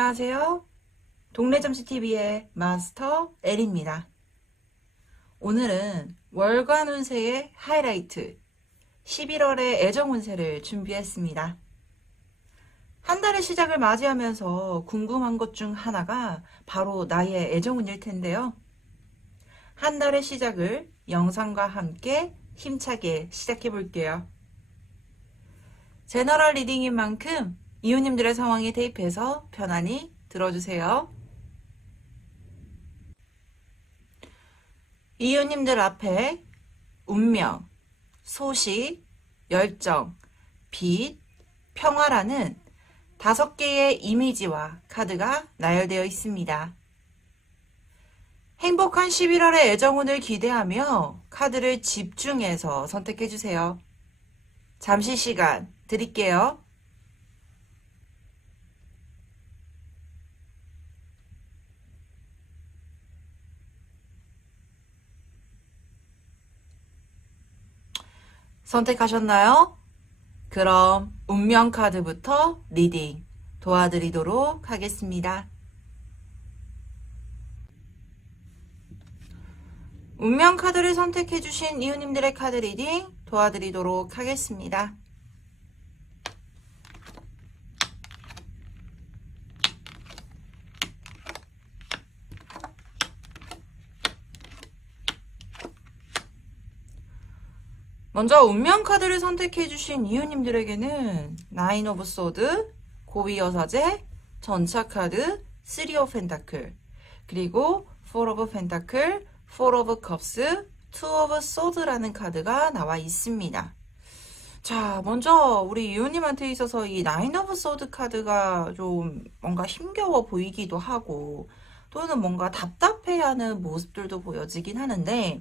안녕하세요. 동네점치TV의 마스터 엘입니다. 오늘은 월간 운세의 하이라이트 11월의 애정 운세를 준비했습니다. 한 달의 시작을 맞이하면서 궁금한 것 중 하나가 바로 나의 애정 운일 텐데요. 한 달의 시작을 영상과 함께 힘차게 시작해 볼게요. 제너럴 리딩인 만큼 이웃님들의 상황에 대입해서 편안히 들어주세요. 이웃님들 앞에 운명, 소식, 열정, 빛, 평화라는 5개의 이미지와 카드가 나열되어 있습니다. 행복한 11월의 애정운을 기대하며 카드를 집중해서 선택해주세요. 잠시 시간 드릴게요. 선택하셨나요? 그럼 운명 카드부터 리딩 도와드리도록 하겠습니다. 운명 카드를 선택해주신 이웃님들의 카드 리딩 도와드리도록 하겠습니다. 먼저 운명 카드를 선택해주신 이웃님들에게는 나인 오브 소드, 고위 여사제, 전차 카드, 3 오브 펜타클, 그리고 4 오브 펜타클, 4 오브 컵스, 2 오브 소드라는 카드가 나와 있습니다. 자, 먼저 우리 이웃님한테 있어서 이 나인 오브 소드 카드가 좀 뭔가 힘겨워 보이기도 하고 또는 뭔가 답답해하는 모습들도 보여지긴 하는데,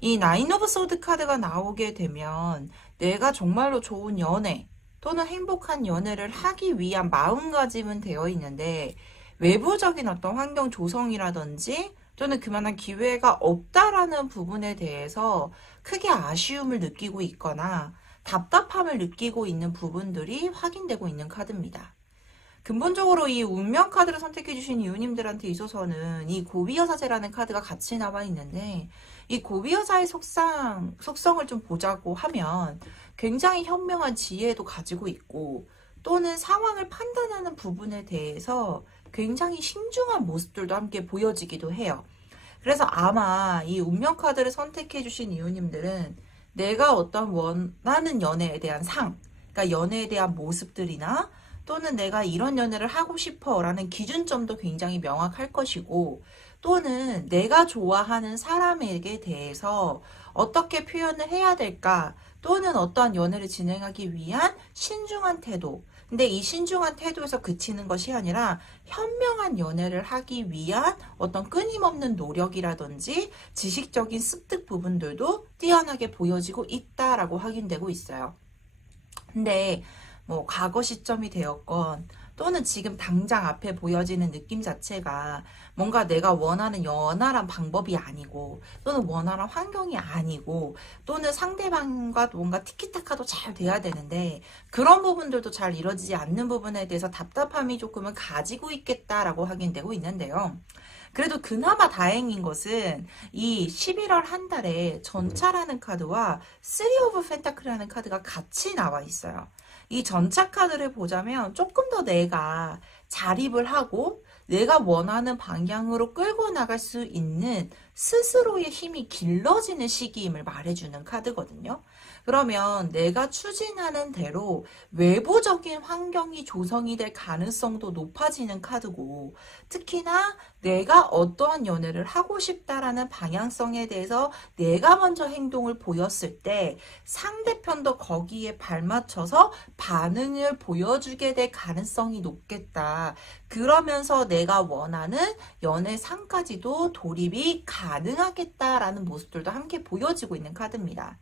이 나인 오브 소드 카드가 나오게 되면 내가 정말로 좋은 연애 또는 행복한 연애를 하기 위한 마음가짐은 되어 있는데, 외부적인 어떤 환경 조성이라든지 또는 그만한 기회가 없다라는 부분에 대해서 크게 아쉬움을 느끼고 있거나 답답함을 느끼고 있는 부분들이 확인되고 있는 카드입니다. 근본적으로 이 운명 카드를 선택해주신 이웃님들한테 있어서는 이 고비여사제라는 카드가 같이 나와 있는데, 이 고비여사의 속성을 좀 보자고 하면 굉장히 현명한 지혜도 가지고 있고 또는 상황을 판단하는 부분에 대해서 굉장히 신중한 모습들도 함께 보여지기도 해요. 그래서 아마 이 운명 카드를 선택해주신 이웃님들은 내가 어떤 원하는 연애에 대한 그러니까 연애에 대한 모습들이나 또는 내가 이런 연애를 하고 싶어 라는 기준점도 굉장히 명확할 것이고, 또는 내가 좋아하는 사람에게 대해서 어떻게 표현을 해야 될까, 또는 어떠한 연애를 진행하기 위한 신중한 태도, 근데 이 신중한 태도에서 그치는 것이 아니라 현명한 연애를 하기 위한 어떤 끊임없는 노력이라든지 지식적인 습득 부분들도 뛰어나게 보여지고 있다라고 확인되고 있어요. 근데 뭐 과거 시점이 되었건 또는 지금 당장 앞에 보여지는 느낌 자체가 뭔가 내가 원하는 원활한 방법이 아니고 또는 원활한 환경이 아니고 또는 상대방과 뭔가 티키타카도 잘 돼야 되는데 그런 부분들도 잘 이루어지지 않는 부분에 대해서 답답함이 조금은 가지고 있겠다라고 확인되고 있는데요. 그래도 그나마 다행인 것은 이 11월 한 달에 전차라는 카드와 3 오브 펜타클이라는 카드가 같이 나와 있어요. 이 전차 카드를 보자면 조금 더 내가 자립을 하고 내가 원하는 방향으로 끌고 나갈 수 있는 스스로의 힘이 길러지는 시기임을 말해주는 카드거든요. 그러면 내가 추진하는 대로 외부적인 환경이 조성이 될 가능성도 높아지는 카드고, 특히나 내가 어떠한 연애를 하고 싶다라는 방향성에 대해서 내가 먼저 행동을 보였을 때 상대편도 거기에 발맞춰서 반응을 보여주게 될 가능성이 높겠다. 그러면서 내가 원하는 연애상까지도 돌입이 가능하겠다라는 모습들도 함께 보여지고 있는 카드입니다.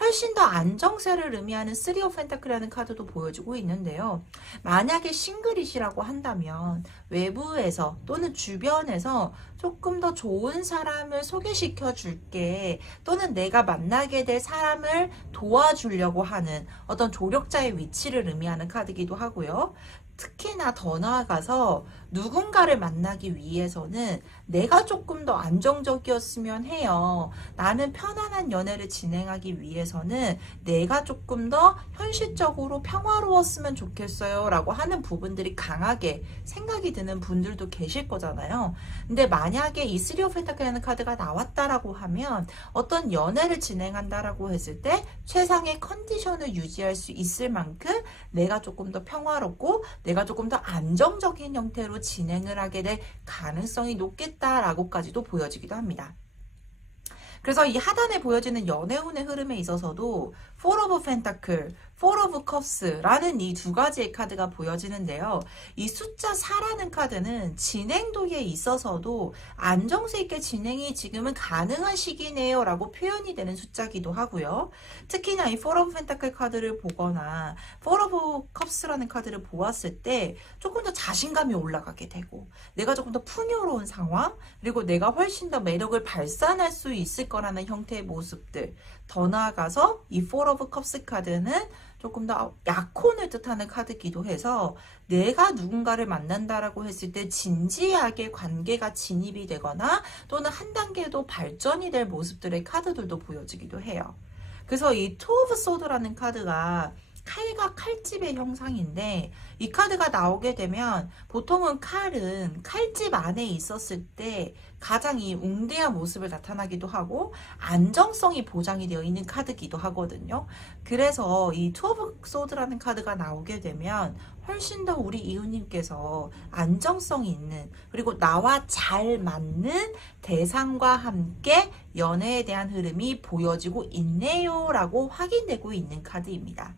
훨씬 더 안정세를 의미하는 3 오브 펜타클이라는 카드도 보여주고 있는데요. 만약에 싱글이시라고 한다면 외부에서 또는 주변에서 조금 더 좋은 사람을 소개시켜 줄게, 또는 내가 만나게 될 사람을 도와주려고 하는 어떤 조력자의 위치를 의미하는 카드이기도 하고요. 특히나 더 나아가서 누군가를 만나기 위해서는 내가 조금 더 안정적이었으면 해요. 나는 편안한 연애를 진행하기 위해서는 내가 조금 더 현실적으로 평화로웠으면 좋겠어요. 라고 하는 부분들이 강하게 생각이 드는 분들도 계실 거잖아요. 근데 만약에 이 쓰리 오브 펜타클이라는 카드가 나왔다라고 하면 어떤 연애를 진행한다라고 했을 때 최상의 컨디션을 유지할 수 있을 만큼 내가 조금 더 평화롭고 내가 조금 더 안정적인 형태로 진행을 하게 될 가능성이 높겠다라고까지도 보여지기도 합니다. 그래서 이 하단에 보여지는 연애운의 흐름에 있어서도 Four of Pentacle, Four of Cups라는 이 두 가지의 카드가 보여지는데요. 이 숫자 4라는 카드는 진행도에 있어서도 안정성 있게 진행이 지금은 가능한 시기네요 라고 표현이 되는 숫자기도 하고요. 특히나 이 Four of Pentacle 카드를 보거나 Four of Cups라는 카드를 보았을 때 조금 더 자신감이 올라가게 되고 내가 조금 더 풍요로운 상황 그리고 내가 훨씬 더 매력을 발산할 수 있을 거라는 형태의 모습들 더 나아가서 이 Four of Cups 카드는 조금 더 약혼을 뜻하는 카드기도 해서 내가 누군가를 만난다라고 했을 때 진지하게 관계가 진입이 되거나 또는 한 단계 더 발전이 될 모습들의 카드들도 보여지기도 해요. 그래서 이 Two of Swords라는 카드가 칼과 칼집의 형상인데 이 카드가 나오게 되면 보통은 칼은 칼집 안에 있었을 때 가장 이 웅대한 모습을 나타나기도 하고 안정성이 보장이 되어 있는 카드기도 하거든요. 그래서 이 투 오브 소드라는 카드가 나오게 되면 훨씬 더 우리 이웃님께서 안정성이 있는 그리고 나와 잘 맞는 대상과 함께 연애에 대한 흐름이 보여지고 있네요 라고 확인되고 있는 카드입니다.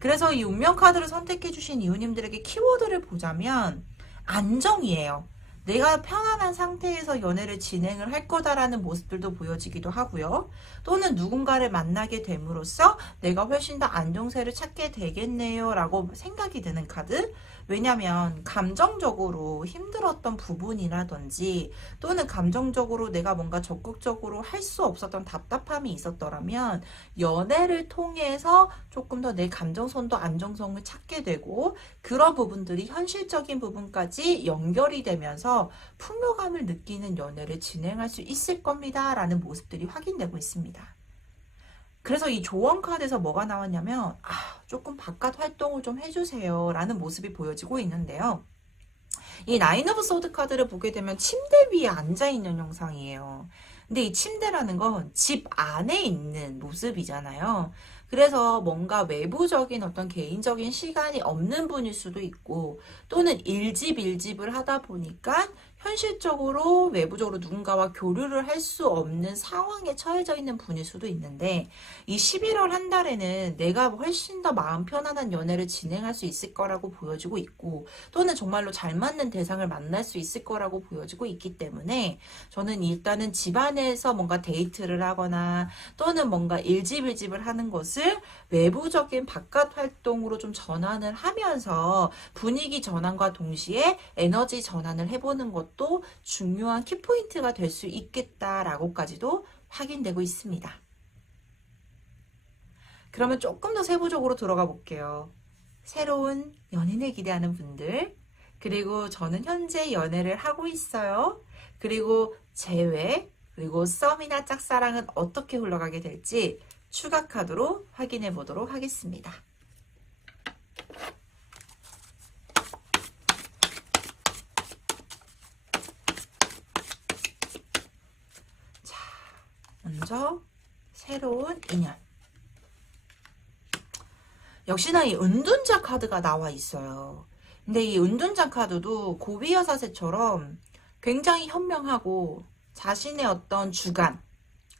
그래서 이 운명 카드를 선택해 주신 이웃님들에게 키워드를 보자면 안정이에요. 내가 편안한 상태에서 연애를 진행을 할 거다라는 모습들도 보여지기도 하고요. 또는 누군가를 만나게 됨으로써 내가 훨씬 더 안정세를 찾게 되겠네요 라고 생각이 드는 카드. 왜냐면 감정적으로 힘들었던 부분이라든지 또는 감정적으로 내가 뭔가 적극적으로 할 수 없었던 답답함이 있었더라면 연애를 통해서 조금 더 내 감정선도 안정성을 찾게 되고 그런 부분들이 현실적인 부분까지 연결이 되면서 풍요감을 느끼는 연애를 진행할 수 있을 겁니다 라는 모습들이 확인되고 있습니다. 그래서 이 조언 카드에서 뭐가 나왔냐면 조금 바깥 활동을 좀 해주세요 라는 모습이 보여지고 있는데요. 이 나인 오브 소드 카드를 보게 되면 침대 위에 앉아있는 형상이에요. 근데 이 침대라는 건 집 안에 있는 모습이잖아요. 그래서 뭔가 외부적인 어떤 개인적인 시간이 없는 분일 수도 있고 또는 일집을 하다 보니까 현실적으로 외부적으로 누군가와 교류를 할 수 없는 상황에 처해져 있는 분일 수도 있는데 이 11월 한 달에는 내가 훨씬 더 마음 편안한 연애를 진행할 수 있을 거라고 보여지고 있고 또는 정말로 잘 맞는 대상을 만날 수 있을 거라고 보여지고 있기 때문에 저는 일단은 집안에서 뭔가 데이트를 하거나 또는 뭔가 일집을 하는 것을 외부적인 바깥 활동으로 좀 전환을 하면서 분위기 전환과 동시에 에너지 전환을 해보는 것도 중요한 키포인트가 될 수 있겠다라고까지도 확인되고 있습니다. 그러면 조금 더 세부적으로 들어가 볼게요. 새로운 연인을 기대하는 분들, 그리고 저는 현재 연애를 하고 있어요. 그리고 재회, 그리고 썸이나 짝사랑은 어떻게 흘러가게 될지 추가 카드로 확인해 보도록 하겠습니다. 자, 먼저 새로운 인연. 역시나 이 은둔자 카드가 나와 있어요. 근데 이 은둔자 카드도 고비여사제처럼 굉장히 현명하고 자신의 어떤 주관,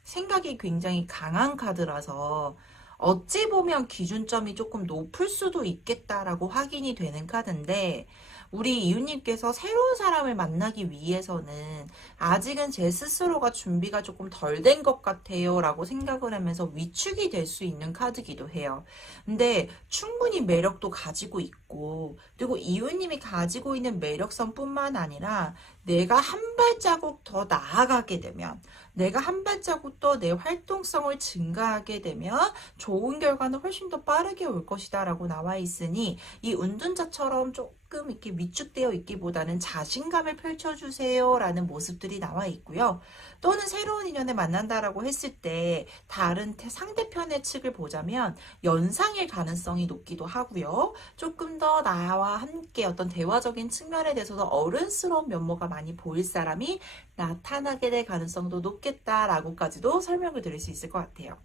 생각이 굉장히 강한 카드라서 어찌 보면 기준점이 조금 높을 수도 있겠다라고 확인이 되는 카드인데 우리 이웃님께서 새로운 사람을 만나기 위해서는 아직은 제 스스로가 준비가 조금 덜 된 것 같아요 라고 생각을 하면서 위축이 될 수 있는 카드기도 해요. 근데 충분히 매력도 가지고 있고 그리고 이웃님이 가지고 있는 매력성 뿐만 아니라 내가 한 발자국 더 나아가게 되면 내가 한 발자국 더 내 활동성을 증가하게 되면 좋은 결과는 훨씬 더 빠르게 올 것이다 라고 나와 있으니 이 운둔자처럼 조금 이렇게 위축되어 있기보다는 자신감을 펼쳐주세요 라는 모습들이 나와 있고요. 또는 새로운 인연을 만난다라고 했을 때 다른 상대편의 측을 보자면 연상일 가능성이 높기도 하고요. 조금 더 나와 함께 어떤 대화적인 측면에 대해서도 어른스러운 면모가 많이 보일 사람이 나타나게 될 가능성도 높겠다라고까지도 설명을 드릴 수 있을 것 같아요.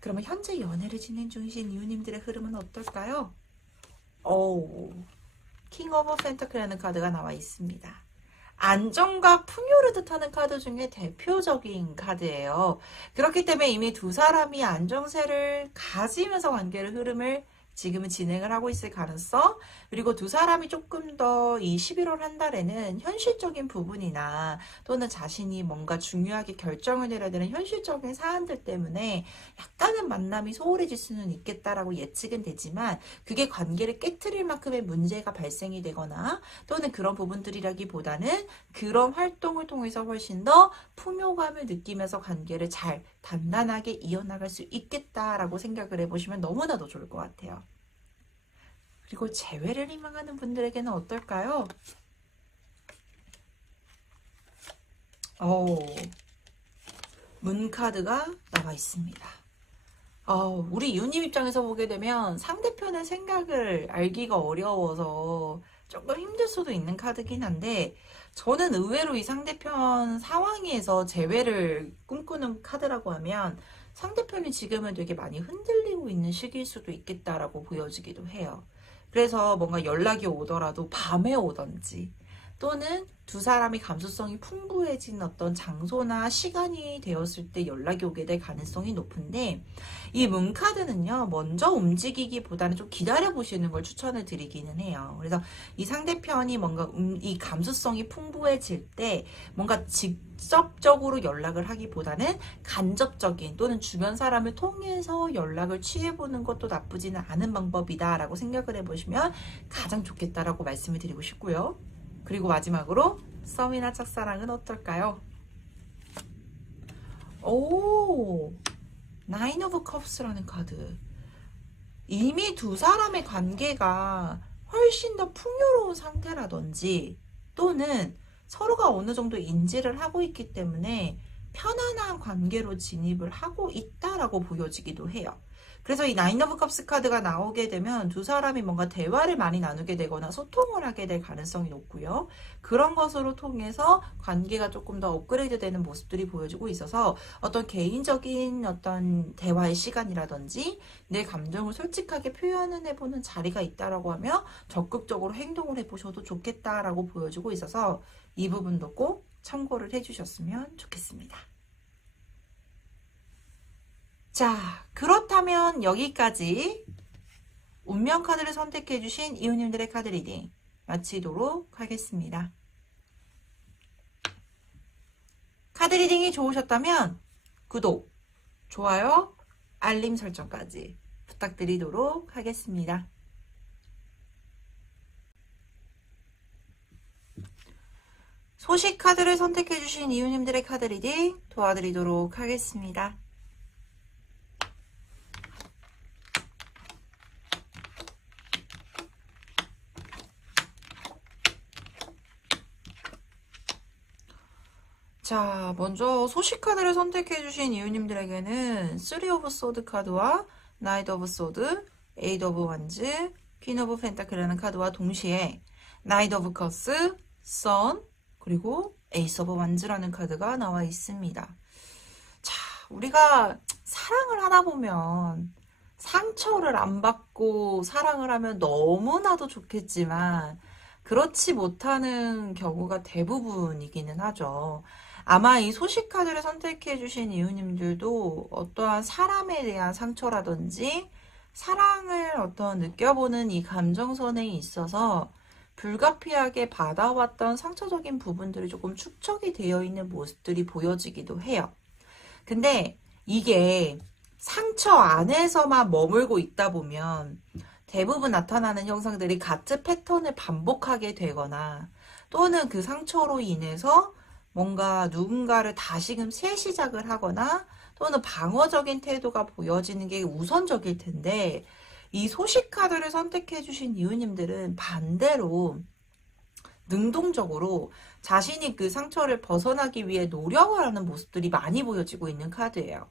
그러면 현재 연애를 진행 중이신 이웃님들의 흐름은 어떨까요? 킹 오브 펜터클이라는 카드가 나와 있습니다. 안정과 풍요를 뜻하는 카드 중에 대표적인 카드예요. 그렇기 때문에 이미 두 사람이 안정세를 가지면서 관계의 흐름을 지금은 진행을 하고 있을 가능성, 그리고 두 사람이 조금 더 이 11월 한 달에는 현실적인 부분이나 또는 자신이 뭔가 중요하게 결정을 내려야 되는 현실적인 사안들 때문에 약간은 만남이 소홀해질 수는 있겠다라고 예측은 되지만 그게 관계를 깨트릴 만큼의 문제가 발생이 되거나 또는 그런 부분들이라기보다는 그런 활동을 통해서 훨씬 더 풍요감을 느끼면서 관계를 잘 단단하게 이어나갈 수 있겠다라고 생각을 해보시면 너무나도 좋을 것 같아요. 그리고 재회를 희망하는 분들에게는 어떨까요? 문카드가 나와 있습니다. 우리 이웃님 입장에서 보게 되면 상대편의 생각을 알기가 어려워서 조금 힘들 수도 있는 카드긴 한데 저는 의외로 이 상대편 상황에서 재회를 꿈꾸는 카드라고 하면 상대편이 지금은 되게 많이 흔들리고 있는 시기일 수도 있겠다라고 보여지기도 해요. 그래서 뭔가 연락이 오더라도 밤에 오던지 또는 두 사람이 감수성이 풍부해진 어떤 장소나 시간이 되었을 때 연락이 오게 될 가능성이 높은데 이 문카드는요 먼저 움직이기보다는 좀 기다려보시는 걸 추천을 드리기는 해요. 그래서 이 상대편이 뭔가 이 감수성이 풍부해질 때 뭔가 직접적으로 연락을 하기보다는 간접적인 또는 주변 사람을 통해서 연락을 취해보는 것도 나쁘지는 않은 방법이다 라고 생각을 해보시면 가장 좋겠다라고 말씀을 드리고 싶고요. 그리고 마지막으로 썸이나 짝사랑은 어떨까요? 나인 오브 컵스라는 카드. 이미 두 사람의 관계가 훨씬 더 풍요로운 상태라든지 또는 서로가 어느 정도 인지를 하고 있기 때문에 편안한 관계로 진입을 하고 있다라고 보여지기도 해요. 그래서 이 나인 오브 컵스 카드가 나오게 되면 두 사람이 뭔가 대화를 많이 나누게 되거나 소통을 하게 될 가능성이 높고요. 그런 것으로 통해서 관계가 조금 더 업그레이드 되는 모습들이 보여지고 있어서 어떤 개인적인 어떤 대화의 시간이라든지 내 감정을 솔직하게 표현을 해보는 자리가 있다라고 하면 적극적으로 행동을 해보셔도 좋겠다라고 보여지고 있어서 이 부분도 꼭 참고를 해주셨으면 좋겠습니다. 자, 그렇다면 여기까지 운명 카드를 선택해 주신 이웃님들의 카드 리딩 마치도록 하겠습니다. 카드 리딩이 좋으셨다면 구독, 좋아요, 알림 설정까지 부탁드리도록 하겠습니다. 소식 카드를 선택해 주신 이웃님들의 카드 리딩 도와드리도록 하겠습니다. 자, 먼저 소식 카드를 선택해 주신 이웃님들에게는 3 오브 소드 카드와 나이트 오브 소드, 8 오브 완즈, 퀸 오브 펜타클이라는 카드와 동시에 나이트 오브 컵스, 선, 그리고 에이스 오브 완즈라는 카드가 나와 있습니다. 자, 우리가 사랑을 하다 보면 상처를 안 받고 사랑을 하면 너무나도 좋겠지만 그렇지 못하는 경우가 대부분이기는 하죠. 아마 이 소식 카드를 선택해 주신 이웃님들도 어떠한 사람에 대한 상처라든지 사랑을 느껴보는 이 감정선에 있어서 불가피하게 받아왔던 상처적인 부분들이 조금 축적이 되어 있는 모습들이 보여지기도 해요. 근데 이게 상처 안에서만 머물고 있다 보면 대부분 나타나는 형상들이 같은 패턴을 반복하게 되거나 또는 그 상처로 인해서 뭔가 누군가를 다시금 새 시작을 하거나 또는 방어적인 태도가 보여지는 게 우선적일 텐데 이 소식 카드를 선택해 주신 이웃님들은 반대로 능동적으로 자신이 그 상처를 벗어나기 위해 노력을 하는 모습들이 많이 보여지고 있는 카드예요.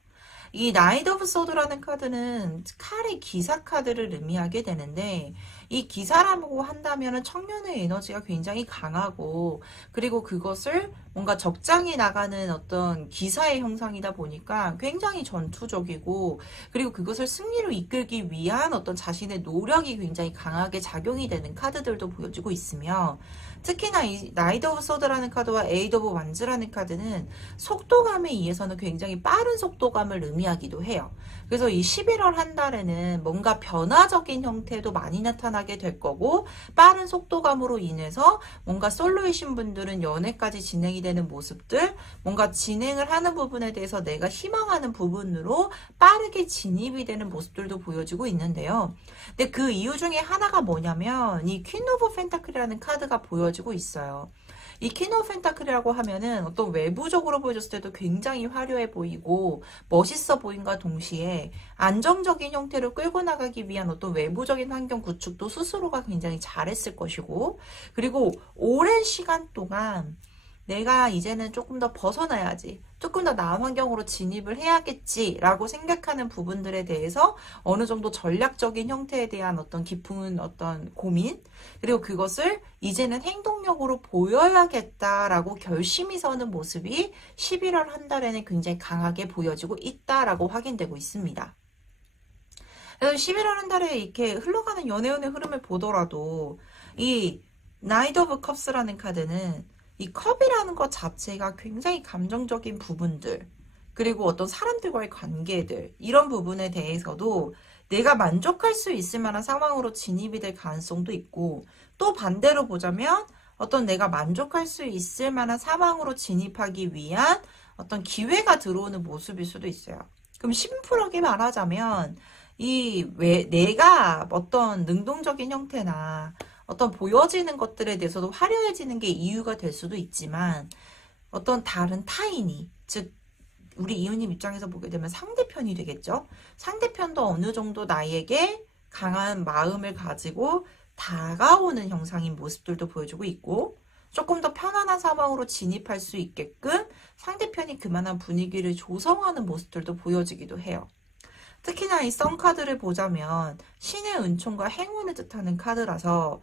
이 나이트 오브 소드라는 카드는 칼의 기사 카드를 의미하게 되는데 이 기사라고 한다면 청년의 에너지가 굉장히 강하고 그리고 그것을 뭔가 적장에 나가는 어떤 기사의 형상이다 보니까 굉장히 전투적이고 그리고 그것을 승리로 이끌기 위한 어떤 자신의 노력이 굉장히 강하게 작용이 되는 카드들도 보여지고 있으며 특히나 이 나이트 오브 소드라는 카드와 에이드 오브 완즈라는 카드는 속도감에 의해서는 굉장히 빠른 속도감을 의미하기도 해요. 그래서 이 11월 한 달에는 뭔가 변화적인 형태도 많이 나타나게 될 거고 빠른 속도감으로 인해서 뭔가 솔로이신 분들은 연애까지 진행이 되는 모습들 뭔가 진행을 하는 부분에 대해서 내가 희망하는 부분으로 빠르게 진입이 되는 모습들도 보여지고 있는데요. 근데 그 이유 중에 하나가 뭐냐면 이 퀸 오브 펜타클이라는 카드가 보여지고 있어요. 이 퀸 오브 펜타클이라고 하면은 어떤 외부적으로 보여줬을 때도 굉장히 화려해 보이고 멋있어 보인과 동시에 안정적인 형태를 끌고 나가기 위한 어떤 외부적인 환경 구축도 스스로가 굉장히 잘했을 것이고 그리고 오랜 시간 동안 내가 이제는 조금 더 벗어나야지. 조금 더 나은 환경으로 진입을 해야겠지라고 생각하는 부분들에 대해서 어느 정도 전략적인 형태에 대한 어떤 깊은 어떤 고민 그리고 그것을 이제는 행동력으로 보여야겠다라고 결심이 서는 모습이 11월 한 달에는 굉장히 강하게 보여지고 있다라고 확인되고 있습니다. 그래서 11월 한 달에 이렇게 흘러가는 연애운의 흐름을 보더라도 이 나이트 오브 컵스라는 카드는 이 컵이라는 것 자체가 굉장히 감정적인 부분들 그리고 어떤 사람들과의 관계들 이런 부분에 대해서도 내가 만족할 수 있을 만한 상황으로 진입이 될 가능성도 있고 또 반대로 보자면 어떤 내가 만족할 수 있을 만한 상황으로 진입하기 위한 어떤 기회가 들어오는 모습일 수도 있어요. 그럼 심플하게 말하자면 내가 어떤 능동적인 형태나 어떤 보여지는 것들에 대해서도 화려해지는 게 이유가 될 수도 있지만 어떤 다른 타인이 즉 우리 이웃님 입장에서 보게 되면 상대편이 되겠죠. 상대편도 어느 정도 나에게 강한 마음을 가지고 다가오는 형상인 모습들도 보여주고 있고 조금 더 편안한 상황으로 진입할 수 있게끔 상대편이 그만한 분위기를 조성하는 모습들도 보여지기도 해요. 특히나 이 썬카드를 보자면 신의 은총과 행운을 뜻하는 카드라서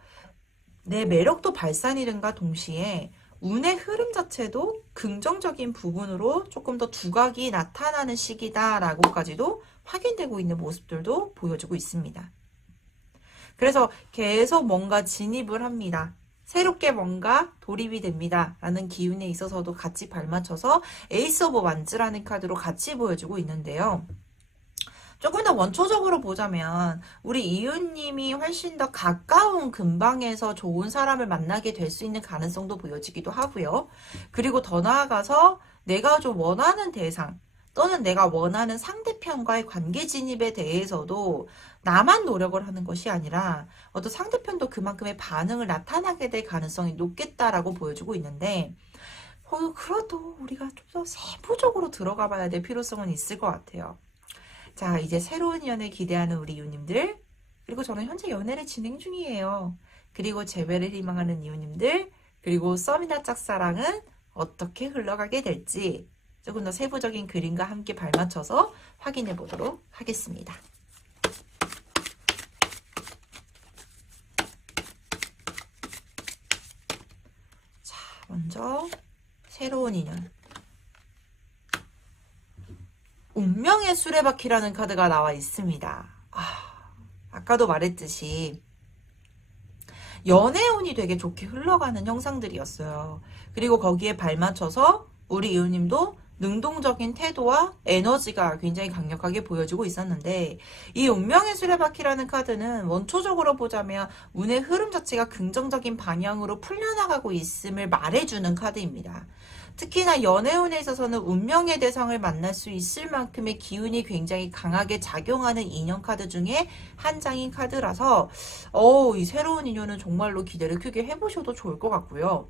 내 매력도 발산이든가 동시에 운의 흐름 자체도 긍정적인 부분으로 조금 더 두각이 나타나는 시기다라고까지도 확인되고 있는 모습들도 보여주고 있습니다. 그래서 계속 뭔가 진입을 합니다. 새롭게 뭔가 돌입이 됩니다. 라는 기운에 있어서도 같이 발맞춰서 에이스 오브 완즈라는 카드로 같이 보여주고 있는데요. 조금 더 원초적으로 보자면 우리 이웃님이 훨씬 더 가까운 근방에서 좋은 사람을 만나게 될 수 있는 가능성도 보여지기도 하고요. 그리고 더 나아가서 내가 좀 원하는 대상 또는 내가 원하는 상대편과의 관계 진입에 대해서도 나만 노력을 하는 것이 아니라 어떤 상대편도 그만큼의 반응을 나타나게 될 가능성이 높겠다라고 보여주고 있는데 그래도 우리가 좀 더 세부적으로 들어가 봐야 될 필요성은 있을 것 같아요. 자, 이제 새로운 연애 기대하는 우리 이웃님들 그리고 저는 현재 연애를 진행 중이에요. 그리고 재회를 희망하는 이웃님들 그리고 썸이나 짝사랑은 어떻게 흘러가게 될지 조금 더 세부적인 그림과 함께 발맞춰서 확인해 보도록 하겠습니다. 자, 먼저 새로운 인연 운명의 수레바퀴라는 카드가 나와 있습니다. 아까도 말했듯이 연애운이 되게 좋게 흘러가는 형상들이었어요. 그리고 거기에 발맞춰서 우리 이웃님도 능동적인 태도와 에너지가 굉장히 강력하게 보여지고 있었는데 이 운명의 수레바퀴라는 카드는 원초적으로 보자면 운의 흐름 자체가 긍정적인 방향으로 풀려나가고 있음을 말해주는 카드입니다. 특히나 연애운에 있어서는 운명의 대상을 만날 수 있을 만큼의 기운이 굉장히 강하게 작용하는 인연 카드 중에 한 장인 카드라서 이 새로운 인연은 정말로 기대를 크게 해보셔도 좋을 것 같고요.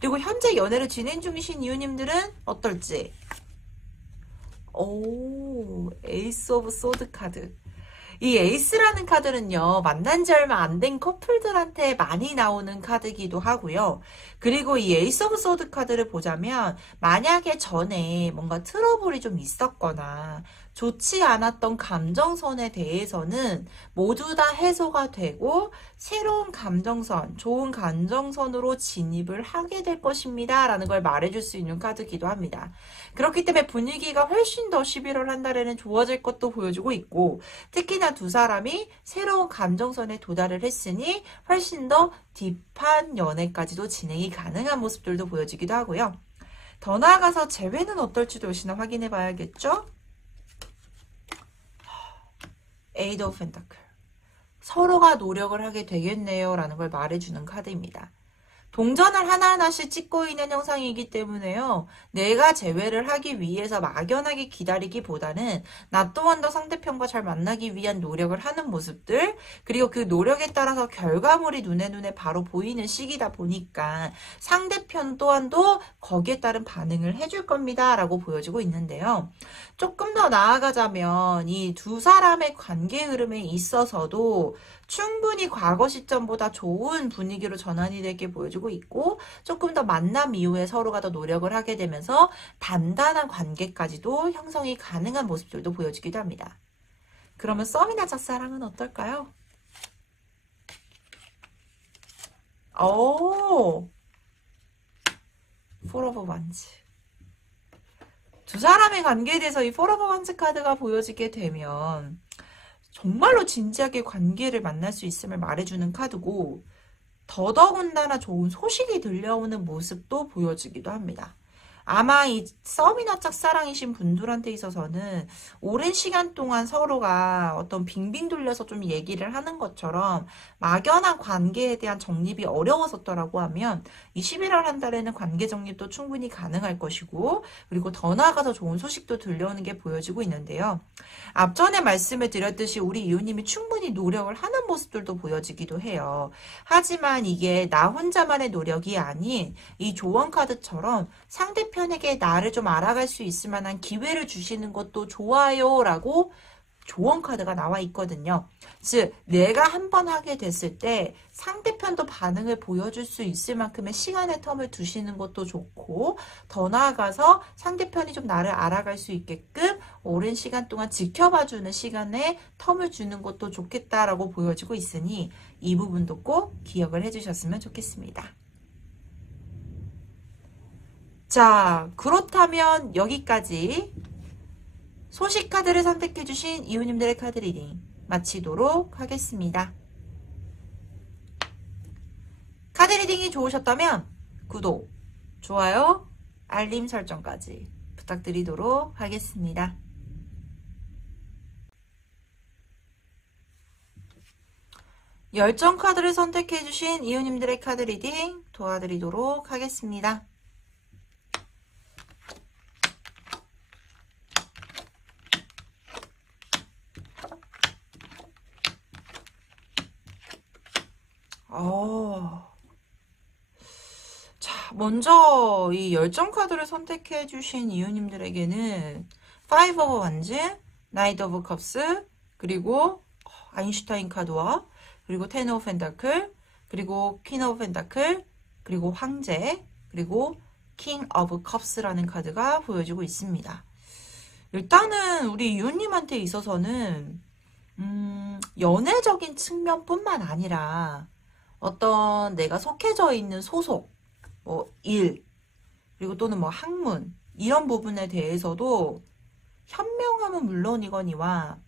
그리고 현재 연애를 진행 중이신 이유님들은 어떨지? 오, 에이스 오브 소드 카드. 이 에이스라는 카드는요, 만난 지 얼마 안 된 커플들한테 많이 나오는 카드기도 하고요. 그리고 이 에이스 오브 소드 카드를 보자면, 만약에 전에 뭔가 트러블이 좀 있었거나, 좋지 않았던 감정선에 대해서는 모두 다 해소가 되고, 새로운 감정선, 좋은 감정선으로 진입을 하게 될 것입니다. 라는 걸 말해줄 수 있는 카드기도 합니다. 그렇기 때문에 분위기가 훨씬 더 11월 한 달에는 좋아질 것도 보여주고 있고, 특히나 두 사람이 새로운 감정선에 도달을 했으니 훨씬 더 딥한 연애까지도 진행이 가능한 모습들도 보여지기도 하고요. 더 나아가서 재회는 어떨지도 역시나 확인해 봐야겠죠? 에이드 오브 펜타클. 서로가 노력을 하게 되겠네요 라는 걸 말해주는 카드입니다. 동전을 하나하나씩 찍고 있는 형상이기 때문에요. 내가 재회를 하기 위해서 막연하게 기다리기보다는 나 또한 더 상대편과 잘 만나기 위한 노력을 하는 모습들, 그리고 그 노력에 따라서 결과물이 눈에 바로 보이는 시기다 보니까 상대편 또한도 거기에 따른 반응을 해줄 겁니다 라고 보여지고 있는데요. 조금 더 나아가자면 이 두 사람의 관계 흐름에 있어서도 충분히 과거 시점보다 좋은 분위기로 전환이 되게 보여주고 있고, 조금 더 만남 이후에 서로가 더 노력을 하게 되면서 단단한 관계까지도 형성이 가능한 모습들도 보여지기도 합니다. 그러면 썸이나 짝사랑은 어떨까요? 오, 포 오브 완즈. 두 사람의 관계에 대해서 이 포 오브 완즈 카드가 보여지게 되면 정말로 진지하게 관계를 만날 수 있음을 말해주는 카드고, 더더군다나 좋은 소식이 들려오는 모습도 보여지기도 합니다. 아마 이 썸이나 짝사랑이신 분들한테 있어서는 오랜 시간 동안 서로가 어떤 빙빙 돌려서 좀 얘기를 하는 것처럼 막연한 관계에 대한 정립이 어려웠었더라고 하면 이 11월 한 달에는 관계 정립도 충분히 가능할 것이고, 그리고 더 나아가서 좋은 소식도 들려오는 게 보여지고 있는데요. 앞전에 말씀을 드렸듯이 우리 이웃님이 충분히 노력을 하는 모습들도 보여지기도 해요. 하지만 이게 나 혼자만의 노력이 아닌 이 조언 카드처럼 상대편에게 나를 좀 알아갈 수 있을 만한 기회를 주시는 것도 좋아요 라고 조언 카드가 나와 있거든요. 즉 내가 한번 하게 됐을 때 상대편도 반응을 보여줄 수 있을 만큼의 시간의 텀을 두시는 것도 좋고, 더 나아가서 상대편이 좀 나를 알아갈 수 있게끔 오랜 시간 동안 지켜봐주는 시간에 텀을 주는 것도 좋겠다라고 보여지고 있으니 이 부분도 꼭 기억을 해주셨으면 좋겠습니다. 자, 그렇다면 여기까지 소식 카드를 선택해주신 이웃님들의 카드 리딩 마치도록 하겠습니다. 카드 리딩이 좋으셨다면 구독, 좋아요, 알림 설정까지 부탁드리도록 하겠습니다. 열정 카드를 선택해주신 이웃님들의 카드 리딩 도와드리도록 하겠습니다. 자, 먼저 이 열정 카드를 선택해 주신 이웃님들에게는 5 오브 완즈, 나이트 오브 컵스, 그리고 아인슈타인 카드와 그리고 10 오브 펜타클, 그리고 퀸 오브 펜타클, 그리고 황제, 그리고 킹 오브 컵스라는 카드가 보여지고 있습니다. 일단은 우리 이웃님한테 있어서는 연애적인 측면뿐만 아니라 어떤 내가 속해져 있는 소속, 뭐 일, 그리고 또는 뭐 학문 이런 부분에 대해서도 현명함은 물론이거니와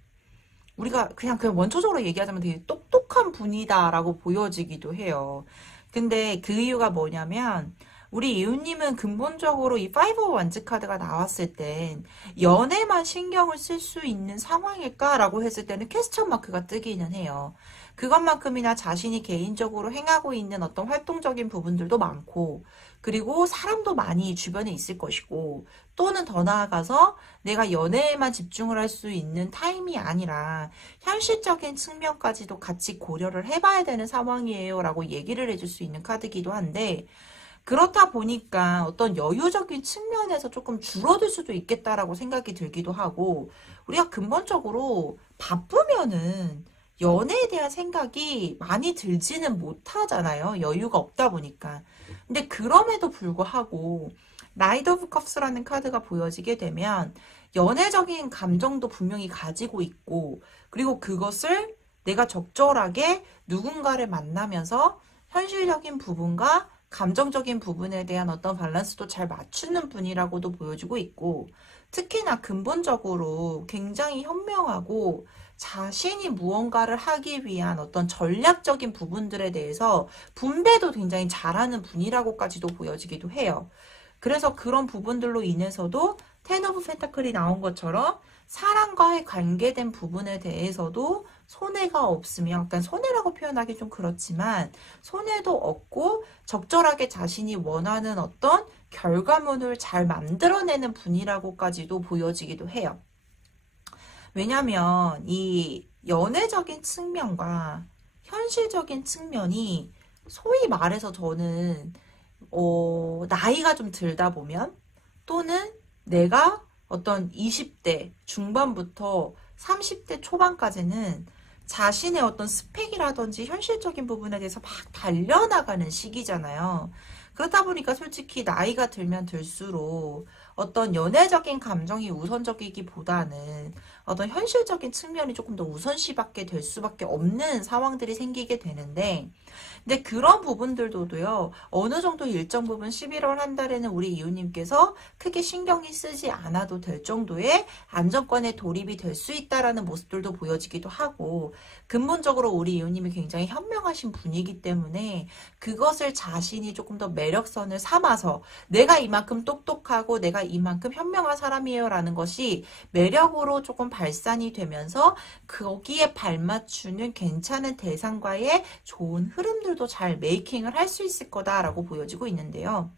우리가 그냥 원초적으로 얘기하자면 되게 똑똑한 분이다라고 보여지기도 해요. 근데 그 이유가 뭐냐면 우리 이웃님은 근본적으로 이 5 완즈 카드가 나왔을 땐 연애만 신경을 쓸 수 있는 상황일까라고 했을 때는 퀘스천 마크가 뜨기는 해요. 그것만큼이나 자신이 개인적으로 행하고 있는 어떤 활동적인 부분들도 많고, 그리고 사람도 많이 주변에 있을 것이고, 또는 더 나아가서 내가 연애에만 집중을 할 수 있는 타임이 아니라 현실적인 측면까지도 같이 고려를 해봐야 되는 상황이에요 라고 얘기를 해줄 수 있는 카드기도 한데, 그렇다 보니까 어떤 여유적인 측면에서 조금 줄어들 수도 있겠다라고 생각이 들기도 하고, 우리가 근본적으로 바쁘면은 연애에 대한 생각이 많이 들지는 못하잖아요. 여유가 없다 보니까. 근데 그럼에도 불구하고 나이트 오브 컵스라는 카드가 보여지게 되면 연애적인 감정도 분명히 가지고 있고, 그리고 그것을 내가 적절하게 누군가를 만나면서 현실적인 부분과 감정적인 부분에 대한 어떤 밸런스도 잘 맞추는 분이라고도 보여지고 있고, 특히나 근본적으로 굉장히 현명하고 자신이 무언가를 하기 위한 어떤 전략적인 부분들에 대해서 분배도 굉장히 잘하는 분이라고까지도 보여지기도 해요. 그래서 그런 부분들로 인해서도 텐 오브 펜타클이 나온 것처럼 사람과의 관계된 부분에 대해서도 손해가 없으며, 약간 손해라고 표현하기 좀 그렇지만 손해도 없고 적절하게 자신이 원하는 어떤 결과물을 잘 만들어내는 분이라고까지도 보여지기도 해요. 왜냐면 이 연애적인 측면과 현실적인 측면이, 소위 말해서 저는 나이가 좀 들다 보면, 또는 내가 어떤 20대 중반부터 30대 초반까지는 자신의 어떤 스펙이라든지 현실적인 부분에 대해서 막 달려나가는 시기잖아요. 그렇다 보니까 솔직히 나이가 들면 들수록 어떤 연애적인 감정이 우선적이기보다는 어떤 현실적인 측면이 조금 더 우선시받게 될 수밖에 없는 상황들이 생기게 되는데, 근데 그런 부분들도요, 어느 정도 일정 부분 11월 한 달에는 우리 이웃님께서 크게 신경이 쓰지 않아도 될 정도의 안정권에 돌입이 될 수 있다라는 모습들도 보여지기도 하고, 근본적으로 우리 이웃님이 굉장히 현명하신 분이기 때문에 그것을 자신이 조금 더 매력선을 삼아서 내가 이만큼 똑똑하고 내가 이만큼 현명한 사람이에요 라는 것이 매력으로 조금 발산이 되면서 거기에 발맞추는 괜찮은 대상과의 좋은 흐름들도 잘 메이킹을 할 수 있을 거다라고 보여지고 있는데요.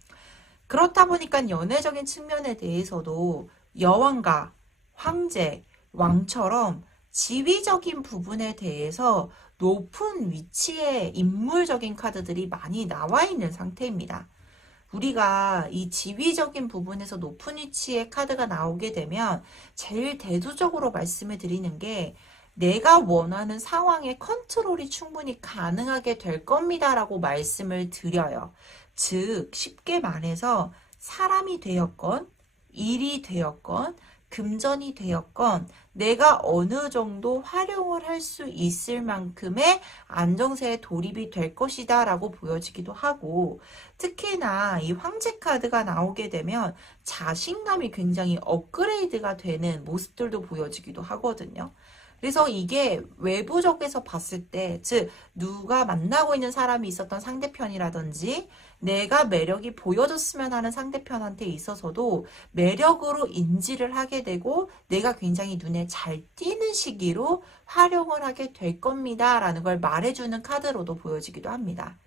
그렇다 보니까 연애적인 측면에 대해서도 여왕과 황제, 왕처럼 지위적인 부분에 대해서 높은 위치의 인물적인 카드들이 많이 나와 있는 상태입니다. 우리가 이 지위적인 부분에서 높은 위치의 카드가 나오게 되면 제일 대두적으로 말씀을 드리는 게, 내가 원하는 상황의 컨트롤이 충분히 가능하게 될 겁니다 라고 말씀을 드려요. 즉 쉽게 말해서 사람이 되었건 일이 되었건 금전이 되었건 내가 어느 정도 활용을 할 수 있을 만큼의 안정세에 돌입이 될 것이다 라고 보여지기도 하고, 특히나 이 황제 카드가 나오게 되면 자신감이 굉장히 업그레이드가 되는 모습들도 보여지기도 하거든요. 그래서 이게 외부적에서 봤을 때, 즉 누가 만나고 있는 사람이 있었던 상대편이라든지 내가 매력이 보여줬으면 하는 상대편한테 있어서도 매력으로 인지를 하게 되고 내가 굉장히 눈에 잘 띄는 시기로 활용을 하게 될 겁니다 라는 걸 말해주는 카드로도 보여지기도 합니다.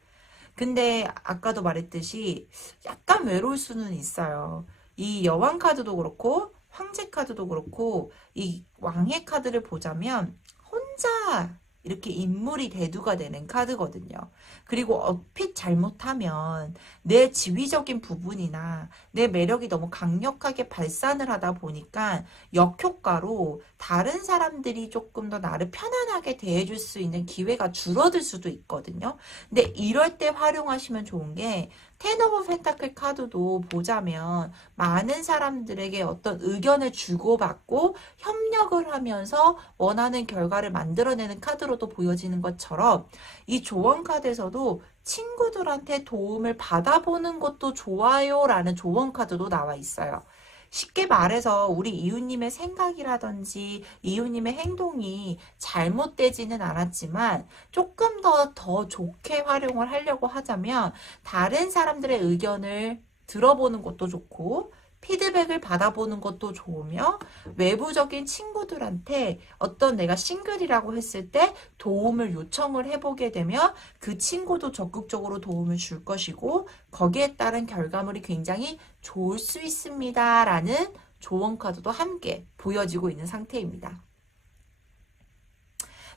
근데 아까도 말했듯이 약간 외로울 수는 있어요. 이 여왕 카드도 그렇고 황제 카드도 그렇고 이 왕의 카드를 보자면 혼자 이렇게 인물이 대두가 되는 카드거든요. 그리고 얼핏 잘못하면 내 지위적인 부분이나 내 매력이 너무 강력하게 발산을 하다 보니까 역효과로 다른 사람들이 조금 더 나를 편안하게 대해줄 수 있는 기회가 줄어들 수도 있거든요. 근데 이럴 때 활용하시면 좋은 게, 텐 오브 펜타클 카드도 보자면 많은 사람들에게 어떤 의견을 주고받고 협력을 하면서 원하는 결과를 만들어내는 카드로도 보여지는 것처럼, 이 조언 카드에서도 친구들한테 도움을 받아보는 것도 좋아요 라는 조언 카드도 나와 있어요. 쉽게 말해서 우리 이웃님의 생각이라든지 이웃님의 행동이 잘못되지는 않았지만 조금 더 좋게 활용을 하려고 하자면 다른 사람들의 의견을 들어보는 것도 좋고 피드백을 받아보는 것도 좋으며, 외부적인 친구들한테 어떤 내가 싱글이라고 했을 때 도움을 요청을 해보게 되면 그 친구도 적극적으로 도움을 줄 것이고 거기에 따른 결과물이 굉장히 좋을 수 있습니다 라는 조언 카드도 함께 보여지고 있는 상태입니다.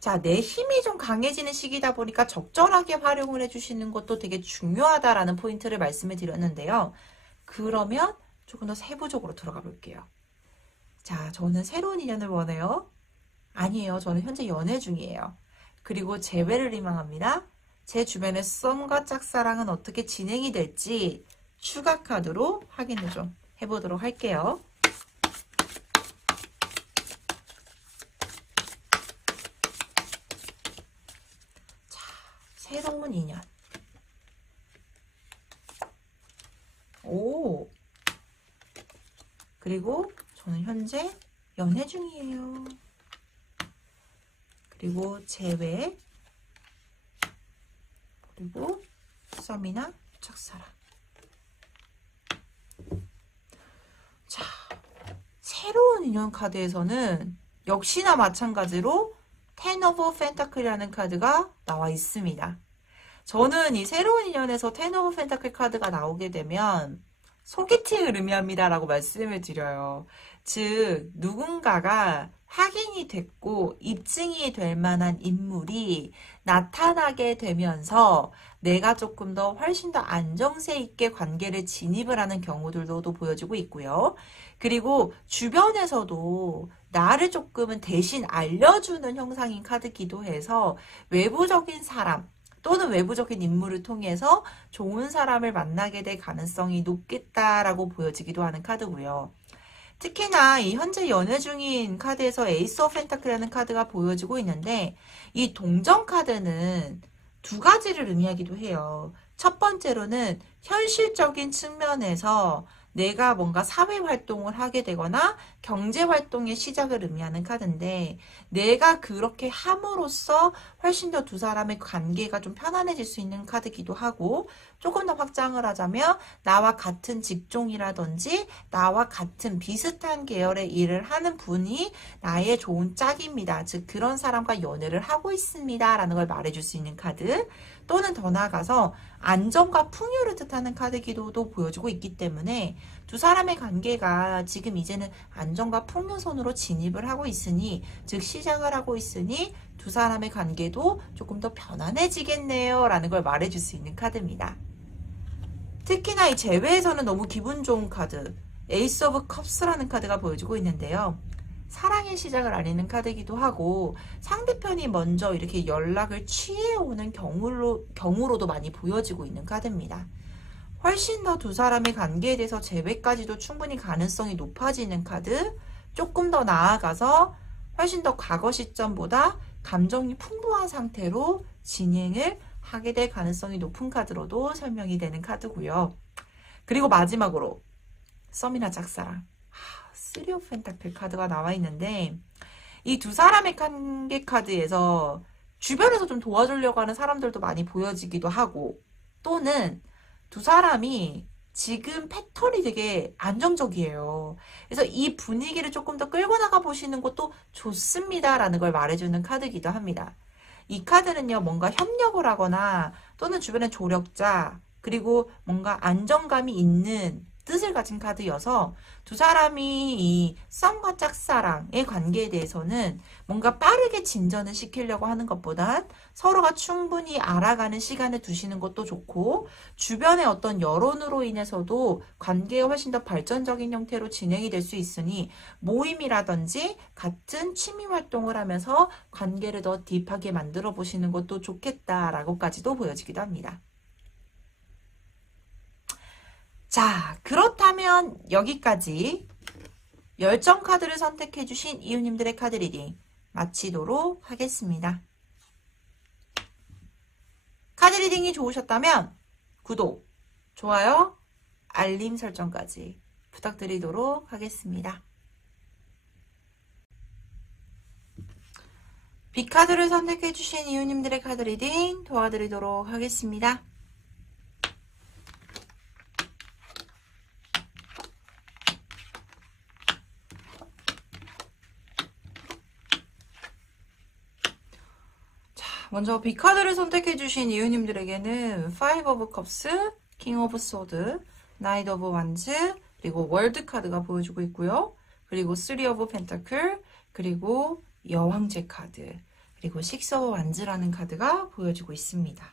자, 내 힘이 좀 강해지는 시기다 보니까 적절하게 활용을 해주시는 것도 되게 중요하다라는 포인트를 말씀을 드렸는데요. 그러면 조금 더 세부적으로 들어가 볼게요. 자, 저는 새로운 인연을 원해요. 아니에요. 저는 현재 연애 중이에요. 그리고 재회를 희망합니다. 제 주변의 썸과 짝사랑은 어떻게 진행이 될지 추가 카드로 확인을 좀 해보도록 할게요. 자, 새로운 인연. 오. 그리고 저는 현재 연애 중이에요. 그리고 재회. 그리고 썸이나 짝사랑. 자, 새로운 인연 카드에서는 역시나 마찬가지로 텐 오브 펜타클이라는 카드가 나와 있습니다. 저는 이 새로운 인연에서 텐 오브 펜타클 카드가 나오게 되면 소개팅을 의미합니다 라고 말씀을 드려요. 즉 누군가가 확인이 됐고 입증이 될 만한 인물이 나타나게 되면서 내가 조금 더 훨씬 더 안정세 있게 관계를 진입을 하는 경우들도 보여지고 있고요. 그리고 주변에서도 나를 조금은 대신 알려주는 형상인 카드기도 해서 외부적인 사람 또는 외부적인 인물을 통해서 좋은 사람을 만나게 될 가능성이 높겠다라고 보여지기도 하는 카드고요. 특히나 이 현재 연애 중인 카드에서 에이스 오브 펜타클이라는 카드가 보여지고 있는데 이 동전 카드는 두 가지를 의미하기도 해요. 첫 번째로는 현실적인 측면에서 내가 뭔가 사회활동을 하게 되거나 경제활동의 시작을 의미하는 카드인데 내가 그렇게 함으로써 훨씬 더 두 사람의 관계가 좀 편안해질 수 있는 카드기도 하고 조금 더 확장을 하자면 나와 같은 직종이라든지 나와 같은 비슷한 계열의 일을 하는 분이 나의 좋은 짝입니다. 즉 그런 사람과 연애를 하고 있습니다. 라는 걸 말해줄 수 있는 카드 또는 더 나아가서 안정과 풍요를 뜻하는 카드기도도 보여주고 있기 때문에 두 사람의 관계가 지금 이제는 안정과 풍요선으로 진입을 하고 있으니 즉 시작을 하고 있으니 두 사람의 관계도 조금 더 편안해지겠네요 라는 걸 말해줄 수 있는 카드입니다. 특히나 이 재회에서는 너무 기분 좋은 카드 에이스 오브 컵스라는 카드가 보여주고 있는데요. 사랑의 시작을 알리는 카드이기도 하고 상대편이 먼저 이렇게 연락을 취해오는 경우로도 많이 보여지고 있는 카드입니다. 훨씬 더 두 사람의 관계에 대해서 재회까지도 충분히 가능성이 높아지는 카드, 조금 더 나아가서 훨씬 더 과거 시점보다 감정이 풍부한 상태로 진행을 하게 될 가능성이 높은 카드로도 설명이 되는 카드고요. 그리고 마지막으로 썸이나 짝사랑. 쓰리 오브 펜타클 카드가 나와 있는데 이 두 사람의 관계 카드에서 주변에서 좀 도와주려고 하는 사람들도 많이 보여지기도 하고 또는 두 사람이 지금 패턴이 되게 안정적이에요. 그래서 이 분위기를 조금 더 끌고 나가 보시는 것도 좋습니다 라는 걸 말해주는 카드이기도 합니다. 이 카드는요 뭔가 협력을 하거나 또는 주변의 조력자 그리고 뭔가 안정감이 있는 뜻을 가진 카드여서 두 사람이 이 썸과 짝사랑의 관계에 대해서는 뭔가 빠르게 진전을 시키려고 하는 것보단 서로가 충분히 알아가는 시간을 두시는 것도 좋고 주변의 어떤 여론으로 인해서도 관계가 훨씬 더 발전적인 형태로 진행이 될 수 있으니 모임이라든지 같은 취미 활동을 하면서 관계를 더 딥하게 만들어 보시는 것도 좋겠다라고까지도 보여지기도 합니다. 자, 그렇다면 여기까지 열정 카드를 선택해주신 이웃님들의 카드 리딩 마치도록 하겠습니다. 카드 리딩이 좋으셨다면 구독, 좋아요, 알림 설정까지 부탁드리도록 하겠습니다. B카드를 선택해주신 이웃님들의 카드 리딩 도와드리도록 하겠습니다. 먼저 B카드를 선택해주신 이웃님들에게는 5 오브 컵스, 킹 오브 소드, 나이트 오브 완즈, 그리고 월드 카드가 보여주고 있고요. 그리고 3 오브 펜타클, 그리고 여왕제 카드, 그리고 식스 오브 완즈라는 카드가 보여지고 있습니다.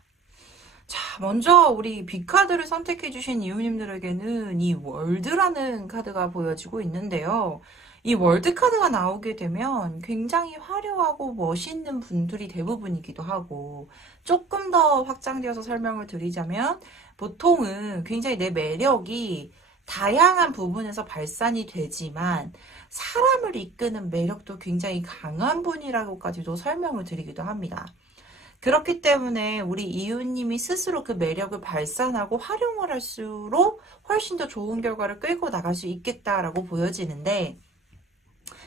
자, 먼저 우리 B카드를 선택해주신 이웃님들에게는 이 월드라는 카드가 보여지고 있는데요. 이 월드 카드가 나오게 되면 굉장히 화려하고 멋있는 분들이 대부분이기도 하고, 조금 더 확장되어서 설명을 드리자면 보통은 굉장히 내 매력이 다양한 부분에서 발산이 되지만 사람을 이끄는 매력도 굉장히 강한 분이라고까지도 설명을 드리기도 합니다. 그렇기 때문에 우리 이웃님이 스스로 그 매력을 발산하고 활용을 할수록 훨씬 더 좋은 결과를 끌고 나갈 수 있겠다라고 보여지는데,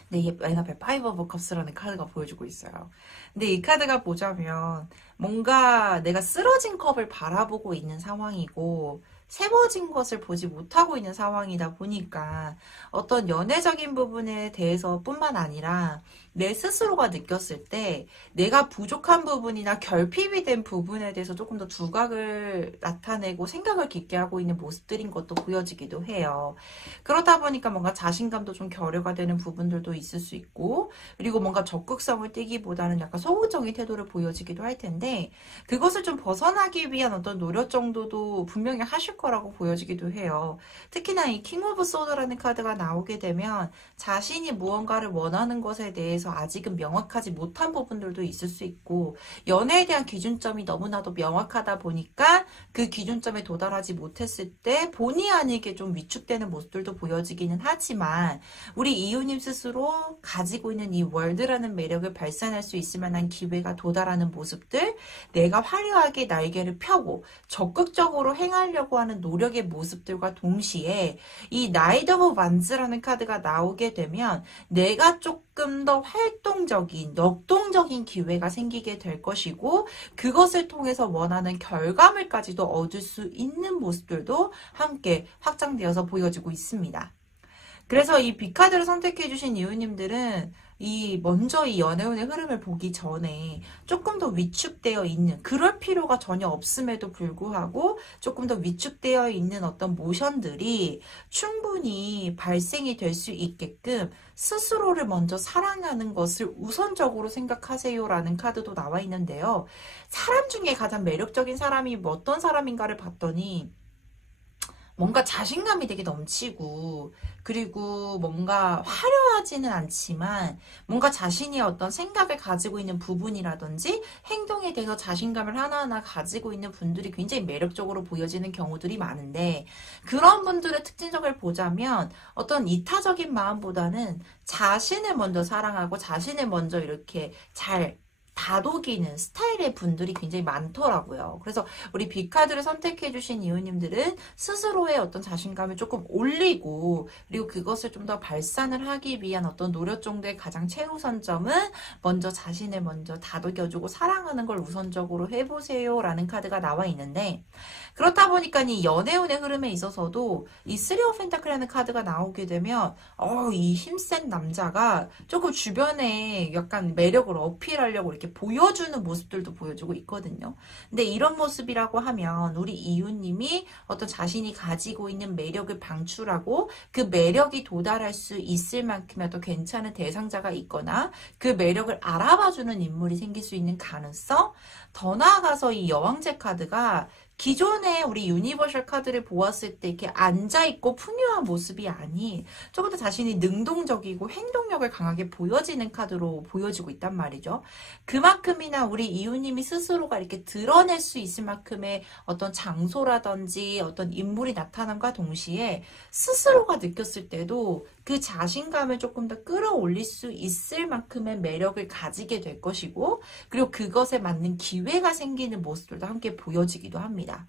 네, 이게 맨 앞에 파이브 오브 컵스라는 카드가 보여주고 있어요. 근데 이 카드가 보자면 뭔가 내가 쓰러진 컵을 바라보고 있는 상황이고 세워진 것을 보지 못하고 있는 상황이다 보니까 어떤 연애적인 부분에 대해서 뿐만 아니라 내 스스로가 느꼈을 때 내가 부족한 부분이나 결핍이 된 부분에 대해서 조금 더 두각을 나타내고 생각을 깊게 하고 있는 모습들인 것도 보여지기도 해요. 그러다 보니까 뭔가 자신감도 좀 결여가 되는 부분들도 있을 수 있고, 그리고 뭔가 적극성을 띠기보다는 약간 소극적인 태도를 보여지기도 할 텐데, 그것을 좀 벗어나기 위한 어떤 노력 정도도 분명히 하실 거라고 보여지기도 해요. 특히나 이 킹 오브 소드라는 카드가 나오게 되면 자신이 무언가를 원하는 것에 대해서 아직은 명확하지 못한 부분들도 있을 수 있고, 연애에 대한 기준점이 너무나도 명확하다 보니까 그 기준점에 도달하지 못했을 때 본의 아니게 좀 위축되는 모습들도 보여지기는 하지만, 우리 이웃님 스스로 가지고 있는 이 월드라는 매력을 발산할 수 있을 만한 기회가 도달하는 모습들, 내가 화려하게 날개를 펴고 적극적으로 행하려고 하는 노력의 모습들과 동시에 이 나이트 오브 완즈라는 카드가 나오게 되면 내가 조금 더 활동적인, 역동적인 기회가 생기게 될 것이고, 그것을 통해서 원하는 결과물까지도 얻을 수 있는 모습들도 함께 확장되어서 보여지고 있습니다. 그래서 이 B카드를 선택해주신 이웃님들은 먼저 이 연애운의 흐름을 보기 전에 조금 더 위축되어 있는, 그럴 필요가 전혀 없음에도 불구하고 조금 더 위축되어 있는 어떤 모션들이 충분히 발생이 될 수 있게끔 스스로를 먼저 사랑하는 것을 우선적으로 생각하세요라는 카드도 나와 있는데요. 사람 중에 가장 매력적인 사람이 어떤 사람인가를 봤더니 뭔가 자신감이 되게 넘치고, 그리고 뭔가 화려하지는 않지만 뭔가 자신이 어떤 생각을 가지고 있는 부분이라든지 행동에 대해서 자신감을 하나하나 가지고 있는 분들이 굉장히 매력적으로 보여지는 경우들이 많은데, 그런 분들의 특징적을 보자면 어떤 이타적인 마음보다는 자신을 먼저 사랑하고 자신을 먼저 이렇게 잘 다독이는 스타일의 분들이 굉장히 많더라고요. 그래서 우리 B카드를 선택해주신 이웃님들은 스스로의 어떤 자신감을 조금 올리고, 그리고 그것을 좀 더 발산을 하기 위한 어떤 노력 정도의 가장 최우선점은 먼저 자신을 먼저 다독여주고 사랑하는 걸 우선적으로 해보세요 라는 카드가 나와 있는데, 그렇다 보니까 이 연애운의 흐름에 있어서도 이 쓰리 오브 펜타클이라는 카드가 나오게 되면 이 힘센 남자가 조금 주변에 약간 매력을 어필하려고 이렇게 보여주는 모습들도 보여주고 있거든요. 근데 이런 모습이라고 하면 우리 이웃님이 어떤 자신이 가지고 있는 매력을 방출하고 그 매력이 도달할 수 있을 만큼의 더 괜찮은 대상자가 있거나 그 매력을 알아봐주는 인물이 생길 수 있는 가능성, 더 나아가서 이 여왕제 카드가 기존에 우리 유니버셜 카드를 보았을 때 이렇게 앉아있고 풍요한 모습이 아닌 조금 더 자신이 능동적이고 행동력을 강하게 보여지는 카드로 보여지고 있단 말이죠. 그만큼이나 우리 이웃님이 스스로가 이렇게 드러낼 수 있을 만큼의 어떤 장소라든지 어떤 인물이 나타남과 동시에 스스로가 느꼈을 때도 그 자신감을 조금 더 끌어올릴 수 있을 만큼의 매력을 가지게 될 것이고, 그리고 그것에 맞는 기회가 생기는 모습들도 함께 보여지기도 합니다.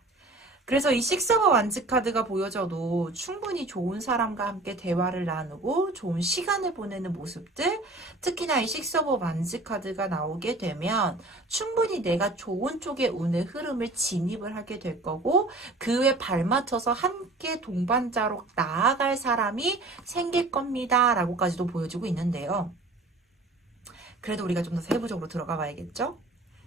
그래서 이 식스 오브 완즈 카드가 보여져도 충분히 좋은 사람과 함께 대화를 나누고 좋은 시간을 보내는 모습들, 특히나 이 식스 오브 완즈 카드가 나오게 되면 충분히 내가 좋은 쪽의 운의 흐름을 진입을 하게 될 거고, 그에 발맞춰서 함께 동반자로 나아갈 사람이 생길 겁니다 라고까지도 보여주고 있는데요. 그래도 우리가 좀 더 세부적으로 들어가 봐야겠죠?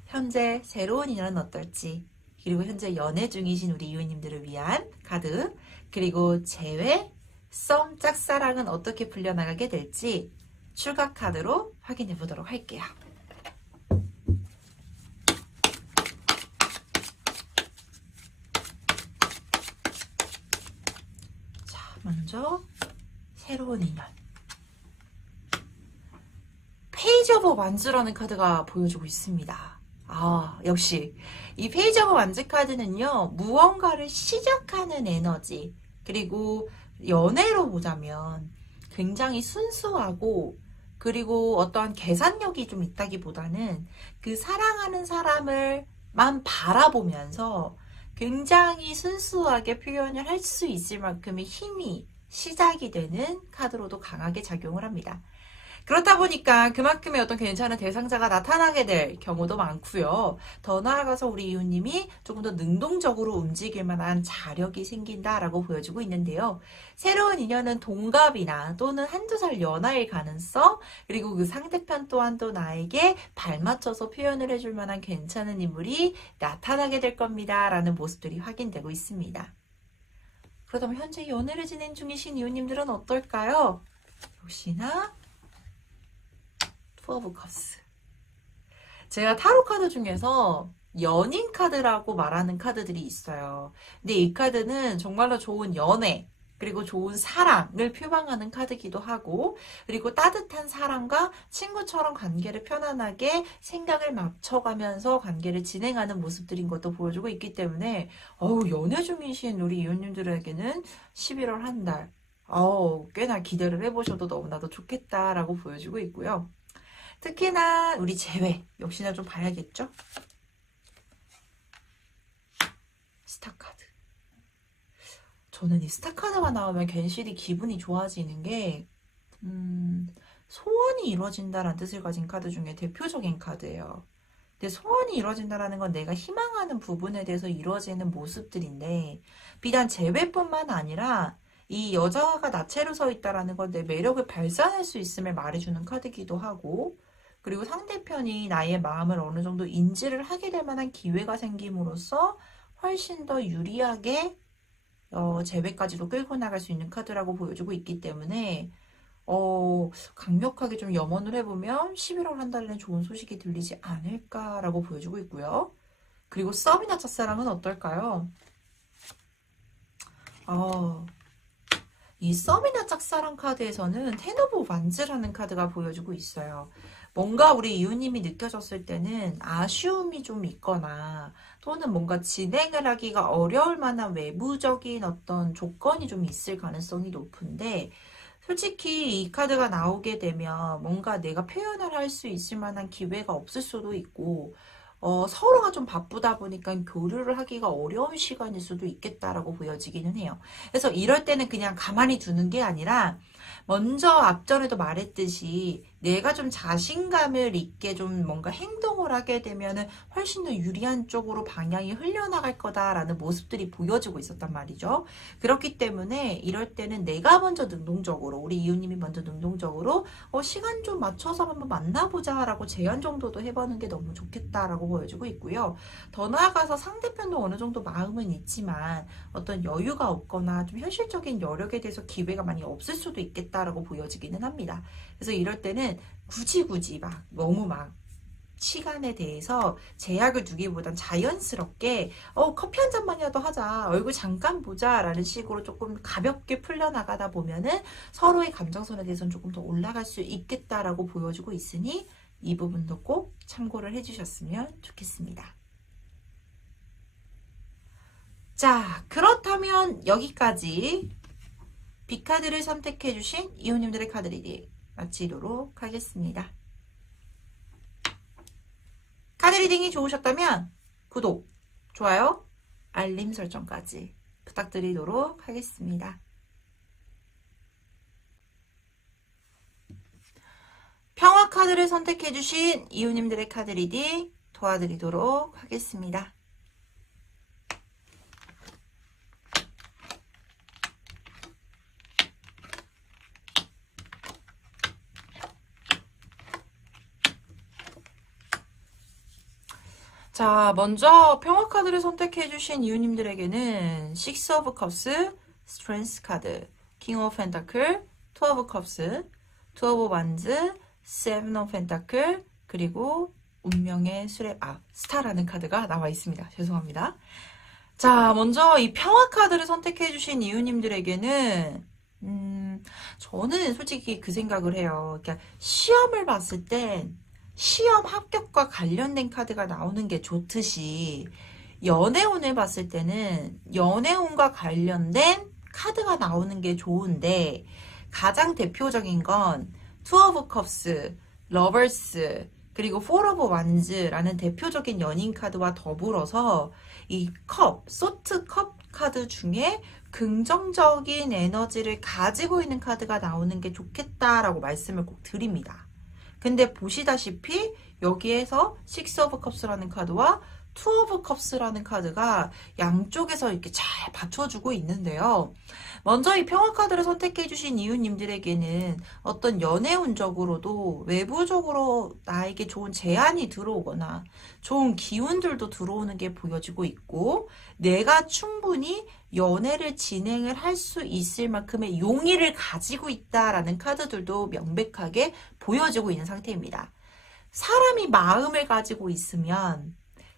현재 새로운 인연은 어떨지, 그리고 현재 연애 중이신 우리 이웃님들을 위한 카드, 그리고 재회, 썸, 짝사랑은 어떻게 풀려나가게 될지 추가 카드로 확인해 보도록 할게요. 먼저 새로운 인연. 페이지 오브 완즈라는 카드가 보여주고 있습니다. 역시 이 페이지 오브 완즈 카드는요, 무언가를 시작하는 에너지, 그리고 연애로 보자면 굉장히 순수하고, 그리고 어떠한 계산력이 좀 있다기보다는 그 사랑하는 사람을만 바라보면서 굉장히 순수하게 표현을 할 수 있을 만큼의 힘이 시작이 되는 카드로도 강하게 작용을 합니다. 그렇다 보니까 그만큼의 어떤 괜찮은 대상자가 나타나게 될 경우도 많고요. 더 나아가서 우리 이웃님이 조금 더 능동적으로 움직일 만한 자력이 생긴다라고 보여주고 있는데요. 새로운 인연은 동갑이나 또는 한두 살 연하일 가능성, 그리고 그 상대편 또한 또 나에게 발맞춰서 표현을 해줄 만한 괜찮은 인물이 나타나게 될 겁니다. 라는 모습들이 확인되고 있습니다. 그렇다면 현재 연애를 진행 중이신 이웃님들은 어떨까요? 역시나 투 오브 컵스. 제가 타로 카드 중에서 연인 카드라고 말하는 카드들이 있어요. 근데 이 카드는 정말로 좋은 연애, 그리고 좋은 사랑을 표방하는 카드기도 하고, 그리고 따뜻한 사랑과 친구처럼 관계를 편안하게 생각을 맞춰가면서 관계를 진행하는 모습들인 것도 보여주고 있기 때문에 연애 중이신 우리 이웃님들에게는 11월 한 달 꽤나 기대를 해보셔도 너무나도 좋겠다라고 보여주고 있고요. 특히나 우리 재회 역시나 좀 봐야겠죠? 스타카드. 저는 이 스타카드가 나오면 괜시리 기분이 좋아지는 게 소원이 이루어진다라는 뜻을 가진 카드 중에 대표적인 카드예요. 근데 소원이 이루어진다라는 건 내가 희망하는 부분에 대해서 이루어지는 모습들인데, 비단 재회뿐만 아니라 이 여자가 나체로 서 있다라는 건 내 매력을 발산할 수 있음을 말해주는 카드기도 하고, 그리고 상대편이 나의 마음을 어느 정도 인지를 하게 될 만한 기회가 생김으로써 훨씬 더 유리하게 재회까지도 끌고 나갈 수 있는 카드라고 보여주고 있기 때문에 강력하게 좀 염원을 해보면 11월 한 달에는 좋은 소식이 들리지 않을까라고 보여주고 있고요. 그리고 썸이나 짝사랑은 어떨까요? 이 썸이나 짝사랑 카드에서는 텐 오브 완즈라는 카드가 보여주고 있어요. 뭔가 우리 이웃님이 느껴졌을 때는 아쉬움이 좀 있거나 또는 뭔가 진행을 하기가 어려울 만한 외부적인 어떤 조건이 좀 있을 가능성이 높은데, 솔직히 이 카드가 나오게 되면 뭔가 내가 표현을 할 수 있을 만한 기회가 없을 수도 있고, 서로가 좀 바쁘다 보니까 교류를 하기가 어려운 시간일 수도 있겠다라고 보여지기는 해요. 그래서 이럴 때는 그냥 가만히 두는 게 아니라, 먼저 앞전에도 말했듯이 내가 좀 자신감을 있게 좀 뭔가 행동을 하게 되면은 훨씬 더 유리한 쪽으로 방향이 흘려나갈 거다라는 모습들이 보여지고 있었단 말이죠. 그렇기 때문에 이럴 때는 내가 먼저 능동적으로, 우리 이웃님이 먼저 능동적으로 시간 좀 맞춰서 한번 만나보자 라고 제안 정도도 해보는 게 너무 좋겠다라고 보여주고 있고요. 더 나아가서 상대편도 어느 정도 마음은 있지만 어떤 여유가 없거나 좀 현실적인 여력에 대해서 기회가 많이 없을 수도 있겠다라고 보여지기는 합니다. 그래서 이럴 때는 굳이 막 너무 막 시간에 대해서 제약을 두기보단 자연스럽게 커피 한 잔만이라도 하자, 얼굴 잠깐 보자 라는 식으로 조금 가볍게 풀려나가다 보면은 서로의 감정선에 대해서는 조금 더 올라갈 수 있겠다라고 보여주고 있으니 이 부분도 꼭 참고를 해주셨으면 좋겠습니다. 자, 그렇다면 여기까지 B카드를 선택해주신 이웃님들의 카드 리딩 마치도록 하겠습니다. 카드 리딩이 좋으셨다면 구독, 좋아요, 알림 설정까지 부탁드리도록 하겠습니다. 평화 카드를 선택해주신 이웃님들의 카드 리딩 도와드리도록 하겠습니다. 자, 먼저 평화 카드를 선택해주신 이웃님들에게는 Six of Cups, Strength 카드, King of Pentacle, Two of Cups, Two of Wands, Seven of Pentacle, 그리고 운명의 스타라는 카드가 나와 있습니다. 죄송합니다. 자, 먼저 이 평화 카드를 선택해주신 이웃님들에게는 저는 솔직히 그 생각을 해요. 그러니까 시험을 봤을 땐 시험 합격과 관련된 카드가 나오는 게 좋듯이 연애운을 봤을 때는 연애운과 관련된 카드가 나오는 게 좋은데 가장 대표적인 건 투 오브 컵스, 러버스, 그리고 포 오브 완즈라는 대표적인 연인 카드와 더불어서 이 컵, 소트 컵 카드 중에 긍정적인 에너지를 가지고 있는 카드가 나오는 게 좋겠다라고 말씀을 꼭 드립니다. 근데 보시다시피 여기에서 식스 오브 컵스라는 카드와 투 오브 컵스라는 카드가 양쪽에서 이렇게 잘 받쳐주고 있는데요. 먼저 이 평화 카드를 선택해주신 이웃님들에게는 어떤 연애운적으로도 외부적으로 나에게 좋은 제안이 들어오거나 좋은 기운들도 들어오는 게 보여지고 있고 내가 충분히 연애를 진행을 할 수 있을 만큼의 용의를 가지고 있다라는 카드들도 명백하게 보여지고 있는 상태입니다. 사람이 마음을 가지고 있으면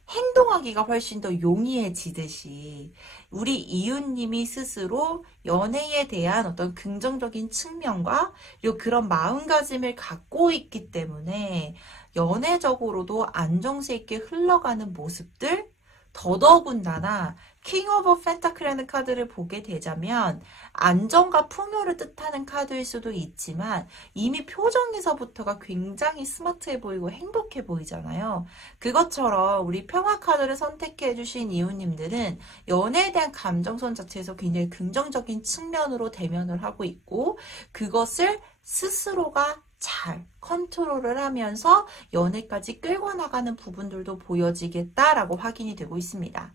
행동하기가 훨씬 더 용이해지듯이 우리 이웃님이 스스로 연애에 대한 어떤 긍정적인 측면과 그리고 그런 마음가짐을 갖고 있기 때문에 연애적으로도 안정성 있게 흘러가는 모습들 더더군다나 킹 오브 펜타클이라는 카드를 보게 되자면 안정과 풍요를 뜻하는 카드일 수도 있지만 이미 표정에서부터가 굉장히 스마트해 보이고 행복해 보이잖아요. 그것처럼 우리 평화 카드를 선택해 주신 이웃님들은 연애에 대한 감정선 자체에서 굉장히 긍정적인 측면으로 대면을 하고 있고 그것을 스스로가 잘 컨트롤을 하면서 연애까지 끌고 나가는 부분들도 보여지겠다라고 확인이 되고 있습니다.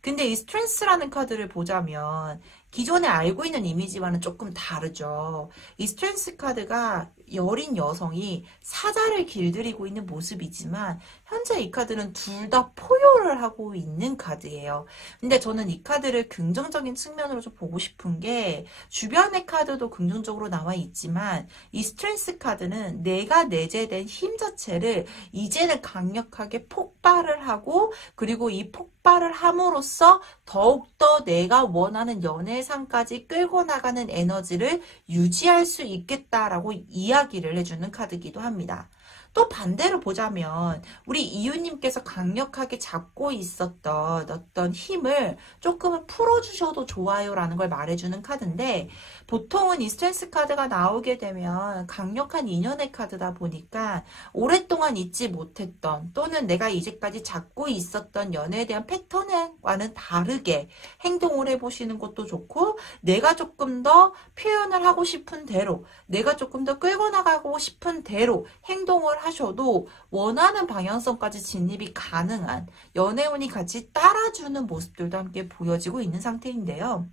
근데 이 스트렝스라는 카드를 보자면 기존에 알고 있는 이미지와는 조금 다르죠. 이 스트렝스 카드가 여린 여성이 사자를 길들이고 있는 모습이지만 현재 이 카드는 둘 다 포효를 하고 있는 카드예요. 근데 저는 이 카드를 긍정적인 측면으로 좀 보고 싶은 게 주변의 카드도 긍정적으로 나와 있지만 이 스트렝스 카드는 내가 내재된 힘 자체를 이제는 강력하게 폭발을 하고 그리고 이 폭발을 함으로써 더욱더 내가 원하는 연애상까지 끌고 나가는 에너지를 유지할 수 있겠다라고 이야기를 해주는 카드이기도 합니다. 또 반대로 보자면 우리 이웃님께서 강력하게 잡고 있었던 어떤 힘을 조금은 풀어주셔도 좋아요 라는 걸 말해주는 카드인데 보통은 이 스트렝스 카드가 나오게 되면 강력한 인연의 카드다 보니까 오랫동안 잊지 못했던 또는 내가 이제까지 잡고 있었던 연애에 대한 패턴과는 다르게 행동을 해보시는 것도 좋고 내가 조금 더 표현을 하고 싶은 대로 내가 조금 더 끌고 나가고 싶은 대로 행동을 하셔도 원하는 방향성까지 진입이 가능한 연애운이 같이 따라주는 모습들도 함께 보여지고 있는 상태인데요.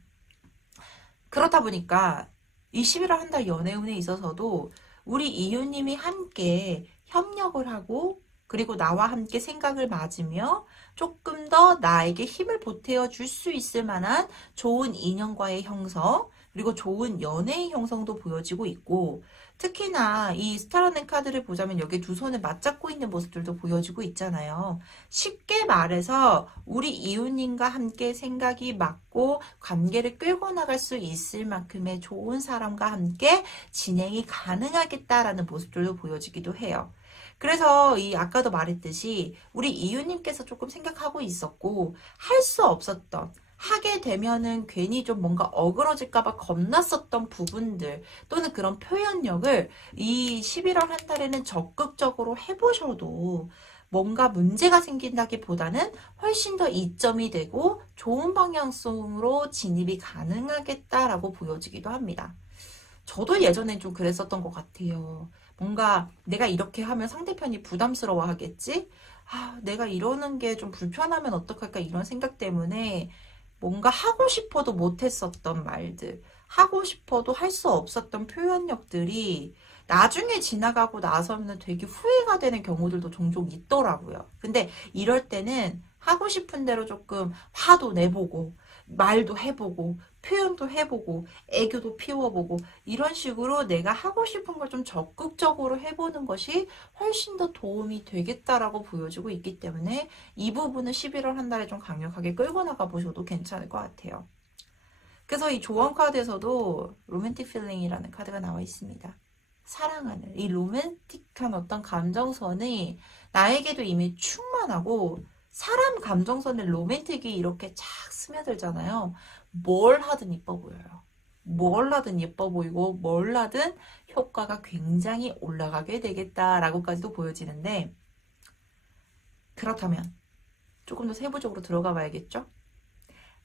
그렇다 보니까 이 11월 한 달 연애운에 있어서도 우리 이웃님이 함께 협력을 하고 그리고 나와 함께 생각을 맞으며 조금 더 나에게 힘을 보태어 줄 수 있을 만한 좋은 인연과의 형성 그리고 좋은 연애의 형성도 보여지고 있고 특히나 이 스타라는 카드를 보자면 여기 두 손을 맞잡고 있는 모습들도 보여지고 있잖아요. 쉽게 말해서 우리 이웃님과 함께 생각이 맞고 관계를 끌고 나갈 수 있을 만큼의 좋은 사람과 함께 진행이 가능하겠다라는 모습들도 보여지기도 해요. 그래서 이 아까도 말했듯이 우리 이웃님께서 조금 생각하고 있었고 할 수 없었던 하게 되면은 괜히 좀 뭔가 어그러질까봐 겁났었던 부분들 또는 그런 표현력을 이 11월 한 달에는 적극적으로 해보셔도 뭔가 문제가 생긴다기보다는 훨씬 더 이점이 되고 좋은 방향성으로 진입이 가능하겠다라고 보여지기도 합니다. 저도 예전엔 좀 그랬었던 것 같아요. 뭔가 내가 이렇게 하면 상대편이 부담스러워 하겠지? 아, 내가 이러는 게 좀 불편하면 어떡할까 이런 생각 때문에 뭔가 하고 싶어도 못했었던 말들, 하고 싶어도 할 수 없었던 표현력들이 나중에 지나가고 나서는 되게 후회가 되는 경우들도 종종 있더라고요. 근데 이럴 때는 하고 싶은 대로 조금 화도 내보고, 말도 해보고, 표현도 해보고, 애교도 피워보고, 이런 식으로 내가 하고 싶은 걸 좀 적극적으로 해보는 것이 훨씬 더 도움이 되겠다라고 보여지고 있기 때문에 이 부분은 11월 한 달에 좀 강력하게 끌고 나가 보셔도 괜찮을 것 같아요. 그래서 이 조언 카드에서도 로맨틱 필링이라는 카드가 나와 있습니다. 사랑하는 이 로맨틱한 어떤 감정선이 나에게도 이미 충만하고, 사람 감정선에 로맨틱이 이렇게 쫙 스며들잖아요. 뭘 하든 이뻐 보여요. 뭘 하든 예뻐 보이고 뭘 하든 효과가 굉장히 올라가게 되겠다라고까지도 보여지는데, 그렇다면 조금 더 세부적으로 들어가 봐야겠죠?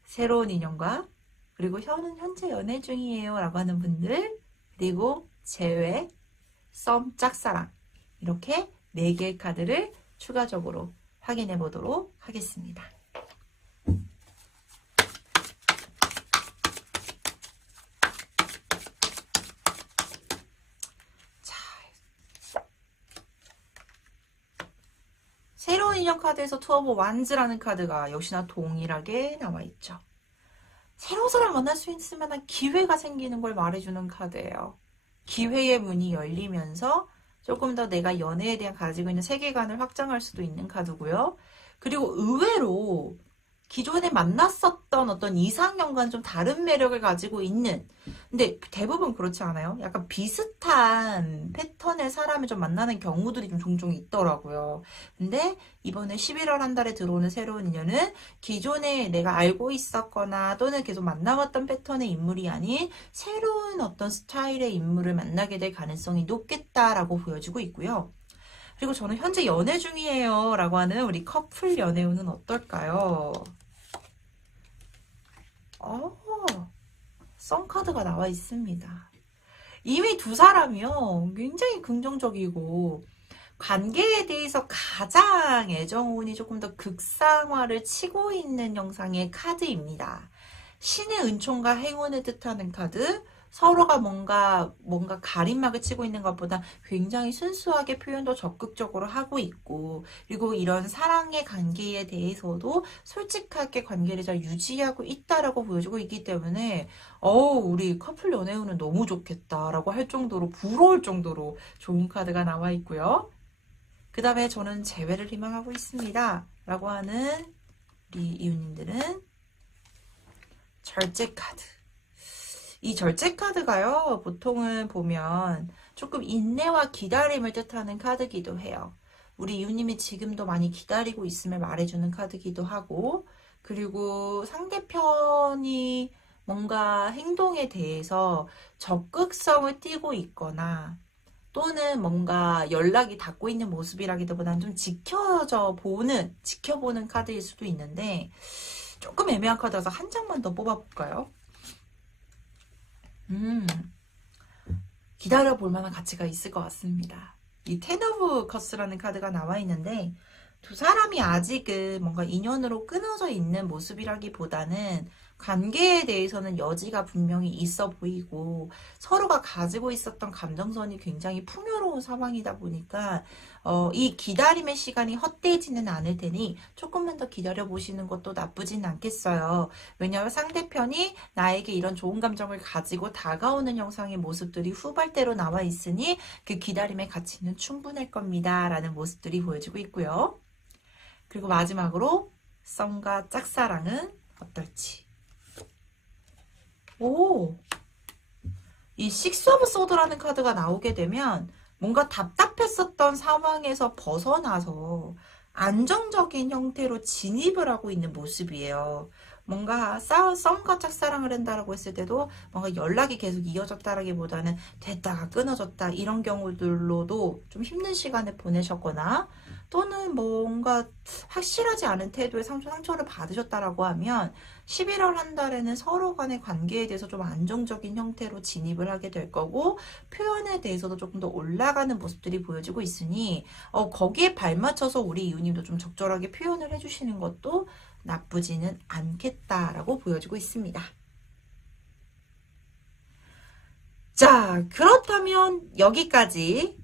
새로운 인연과, 그리고 현재 연애 중이에요 라고 하는 분들, 그리고 재회, 썸, 짝사랑, 이렇게 4개의 카드를 추가적으로 확인해 보도록 하겠습니다. 새로운 인연 카드에서 투 오브 완즈라는 카드가 역시나 동일하게 나와 있죠. 새로운 사람 만날 수 있을 만한 기회가 생기는 걸 말해주는 카드예요. 기회의 문이 열리면서 조금 더 내가 연애에 대한 가지고 있는 세계관을 확장할 수도 있는 카드고요. 그리고 의외로 기존에 만났었던 어떤 이상형과는 좀 다른 매력을 가지고 있는, 근데 대부분 그렇지 않아요? 약간 비슷한 패턴의 사람을 좀 만나는 경우들이 좀 종종 있더라고요. 근데 이번에 11월 한 달에 들어오는 새로운 인연은 기존에 내가 알고 있었거나 또는 계속 만나왔던 패턴의 인물이 아닌 새로운 어떤 스타일의 인물을 만나게 될 가능성이 높겠다라고 보여지고 있고요. 그리고 저는 현재 연애 중이에요 라고 하는 우리 커플 연애운은 어떨까요? 썸카드가 나와 있습니다. 이미 두 사람이요, 굉장히 긍정적이고 관계에 대해서 가장 애정운이 조금 더 극상화를 치고 있는 영상의 카드입니다. 신의 은총과 행운을 뜻하는 카드, 서로가 뭔가 가림막을 치고 있는 것보다 굉장히 순수하게 표현도 적극적으로 하고 있고, 그리고 이런 사랑의 관계에 대해서도 솔직하게 관계를 잘 유지하고 있다라고 보여주고 있기 때문에 우리 커플 연애운은 너무 좋겠다라고 할 정도로, 부러울 정도로 좋은 카드가 나와 있고요. 그 다음에 저는 재회를 희망하고 있습니다 라고 하는 우리 이웃님들은 절제 카드. 이 절제 카드가요, 보통은 보면 조금 인내와 기다림을 뜻하는 카드기도 해요. 우리 이웃님이 지금도 많이 기다리고 있음을 말해주는 카드기도 하고, 그리고 상대편이 뭔가 행동에 대해서 적극성을 띠고 있거나 또는 뭔가 연락이 닿고 있는 모습이라기보다는 좀 지켜보는 카드일 수도 있는데, 조금 애매한 카드라서 한 장만 더 뽑아볼까요? 기다려볼 만한 가치가 있을 것 같습니다. 이 텐 오브 커스라는 카드가 나와 있는데, 두 사람이 아직은 뭔가 인연으로 끊어져 있는 모습이라기보다는 관계에 대해서는 여지가 분명히 있어 보이고 서로가 가지고 있었던 감정선이 굉장히 풍요로운 상황이다 보니까 이 기다림의 시간이 헛되지는 않을 테니 조금만 더 기다려 보시는 것도 나쁘진 않겠어요. 왜냐하면 상대편이 나에게 이런 좋은 감정을 가지고 다가오는 영상의 모습들이 후발대로 나와 있으니 그 기다림의 가치는 충분할 겁니다 라는 모습들이 보여지고 있고요. 그리고 마지막으로 썸과 짝사랑은 어떨지. 이 식스 오브 소드라는 카드가 나오게 되면 뭔가 답답했었던 상황에서 벗어나서 안정적인 형태로 진입을 하고 있는 모습이에요. 뭔가 썸과 짝사랑을 한다라고 했을 때도 뭔가 연락이 계속 이어졌다라기보다는 됐다가 끊어졌다, 이런 경우들로도 좀 힘든 시간을 보내셨거나 또는 뭔가 확실하지 않은 태도에 상처를 받으셨다라고 하면 11월 한 달에는 서로 간의 관계에 대해서 좀 안정적인 형태로 진입을 하게 될 거고, 표현에 대해서도 조금 더 올라가는 모습들이 보여지고 있으니 거기에 발맞춰서 우리 이웃님도 좀 적절하게 표현을 해주시는 것도 나쁘지는 않겠다라고 보여지고 있습니다. 자, 그렇다면 여기까지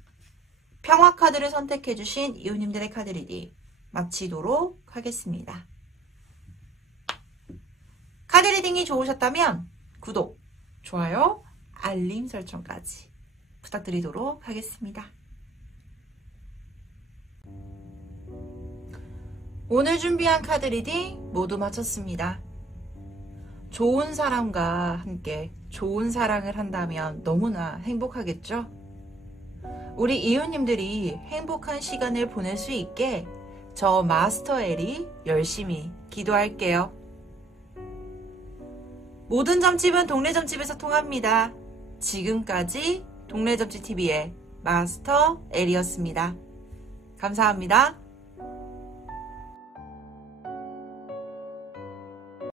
평화 카드를 선택해주신 이웃님들의 카드 리딩 마치도록 하겠습니다. 카드 리딩이 좋으셨다면 구독, 좋아요, 알림 설정까지 부탁드리도록 하겠습니다. 오늘 준비한 카드 리딩 모두 마쳤습니다. 좋은 사람과 함께 좋은 사랑을 한다면 너무나 행복하겠죠? 우리 이웃님들이 행복한 시간을 보낼 수 있게 저 마스터 엘이 열심히 기도할게요. 모든 점집은 동네 점집에서 통합니다. 지금까지 동네 점집 TV의 마스터 엘이었습니다. 감사합니다.